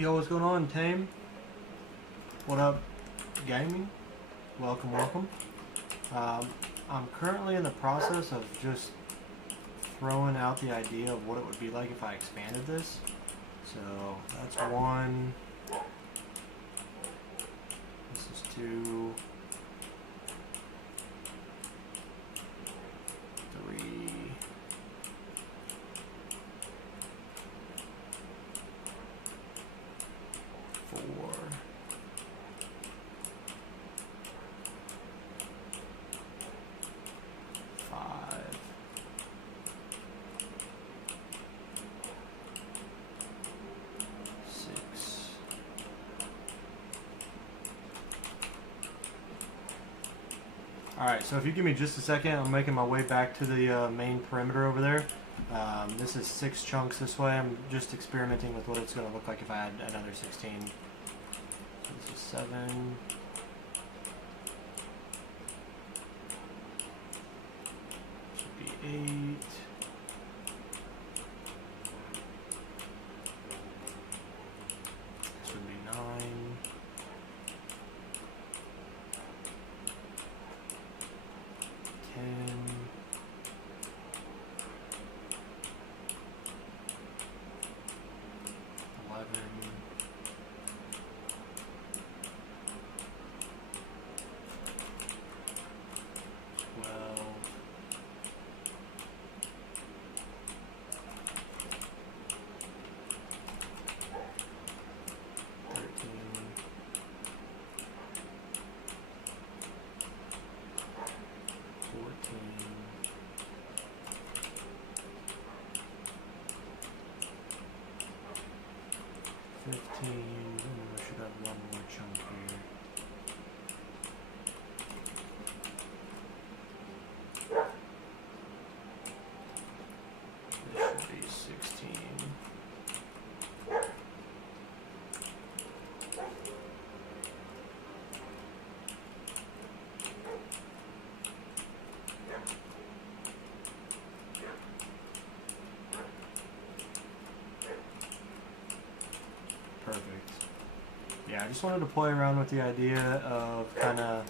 Yo, what's going on, Tame? What up, gaming? Welcome, welcome. I'm currently in the process of just throwing out the idea of what it would be like if I expanded this. So that's one. This is two. Three. Four. Five. Six. Alright, so if you give me just a second, I'm making my way back to the main perimeter over there. This is 6 chunks this way. I'm just experimenting with what it's going to look like if I add another 16. So this is 7. Should be 8. This would be 9. 10. 11. 12. 13. 14. 15. I should have one more chunk here. This should be 16. Perfect. Yeah, I just wanted to play around with the idea of kind of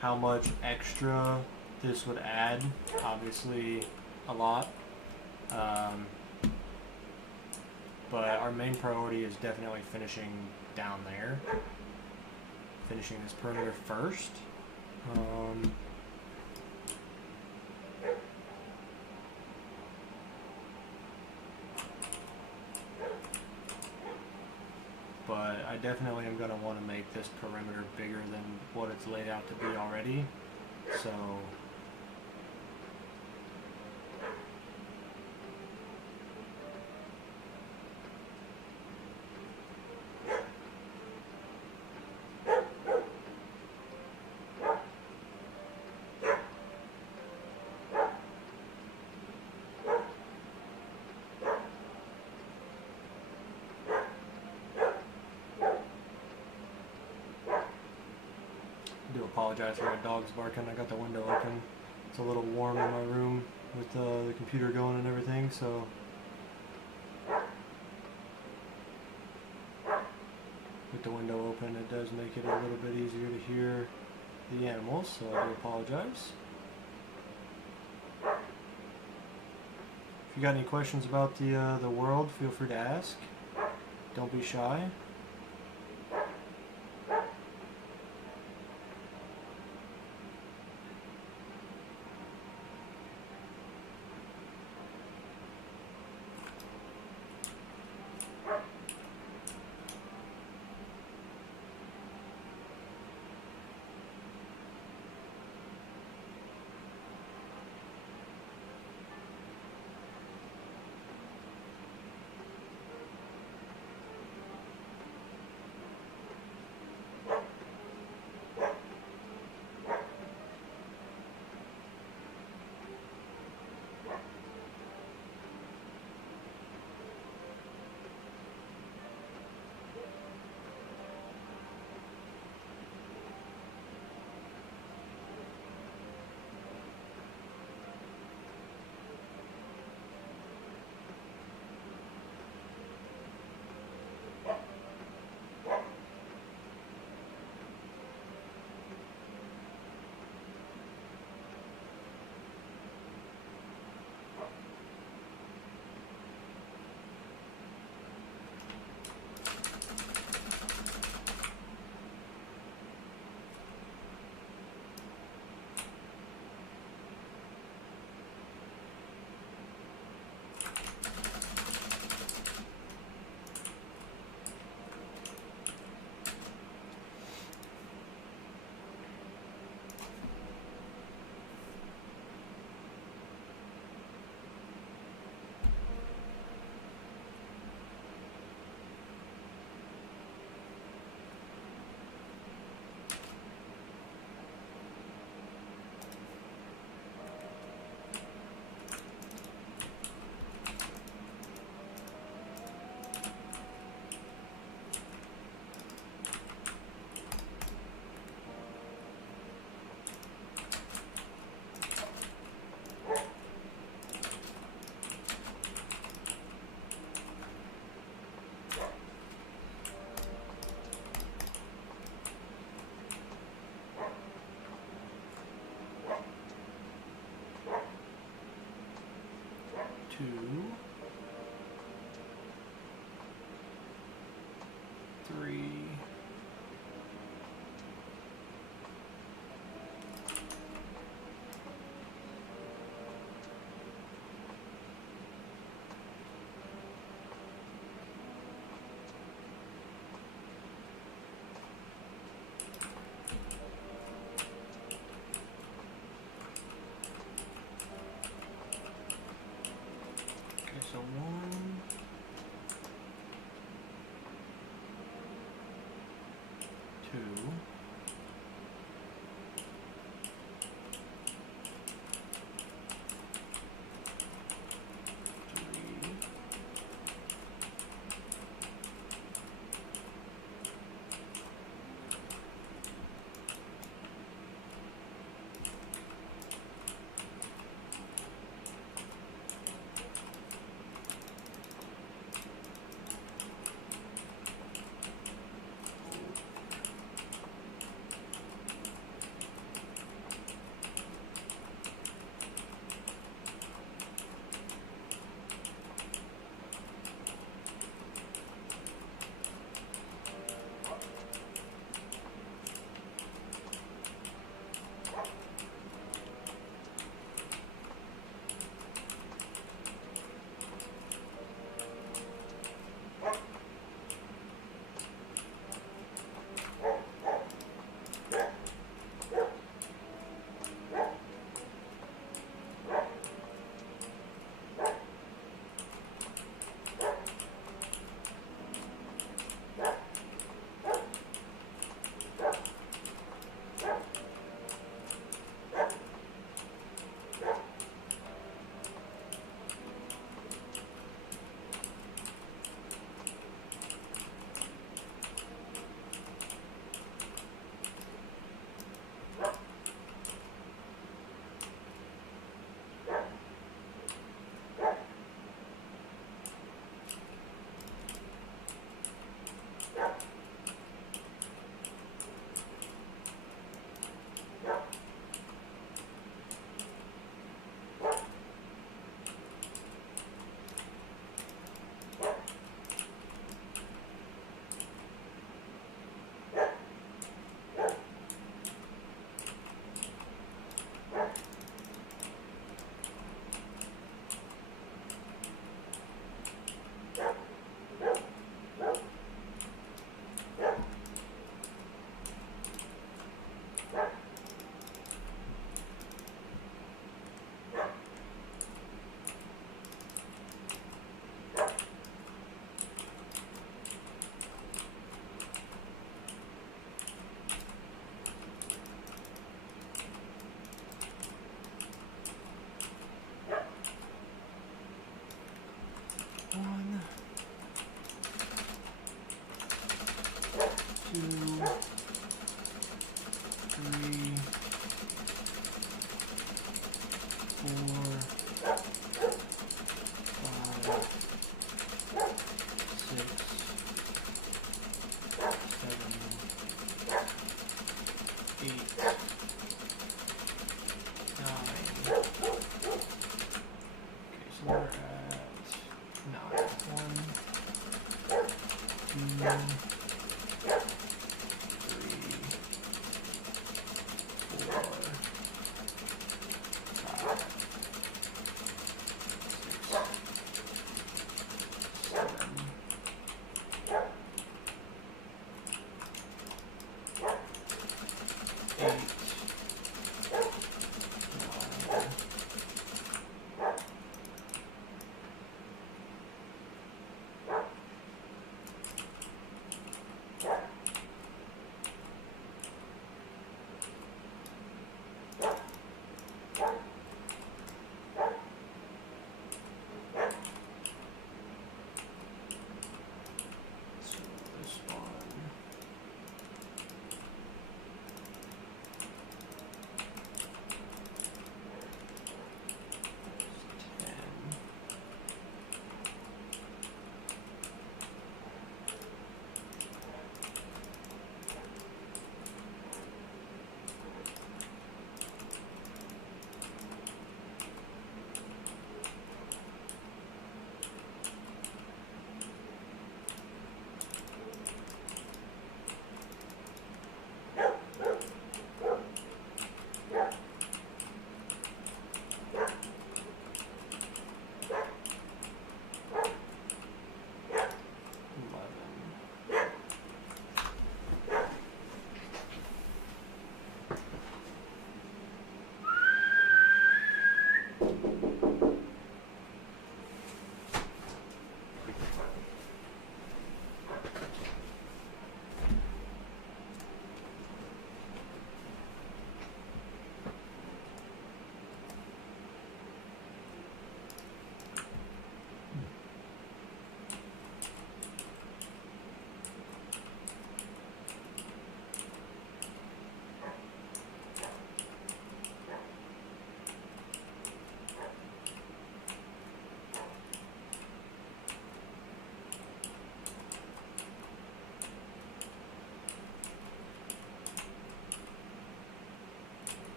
how much extra this would add. Obviously, a lot. But our main priority is definitely finishing down there. Finishing this perimeter first. But I definitely am going to want to make this perimeter bigger than what it's laid out to be already. So I do apologize for my dogs barking. I got the window open. It's a little warm in my room with the computer going and everything, so with the window open it does make it a little bit easier to hear the animals, so I do apologize. If you got any questions about the world, feel free to ask. Don't be shy.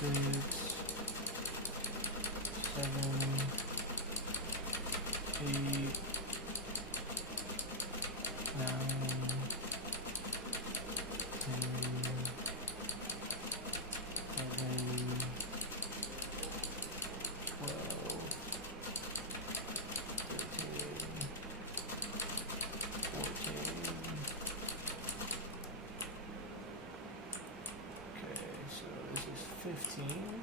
6, 7, 8, 9, 15.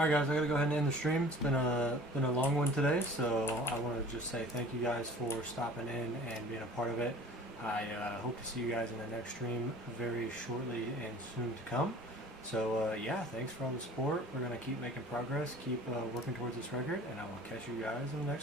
All right, guys, I gotta go ahead and end the stream. It's been a long one today, so I want to just say thank you guys for stopping in and being a part of it. I hope to see you guys in the next stream very shortly and soon to come. So yeah, thanks for all the support. We're gonna keep making progress, keep working towards this record, and I will catch you guys in the next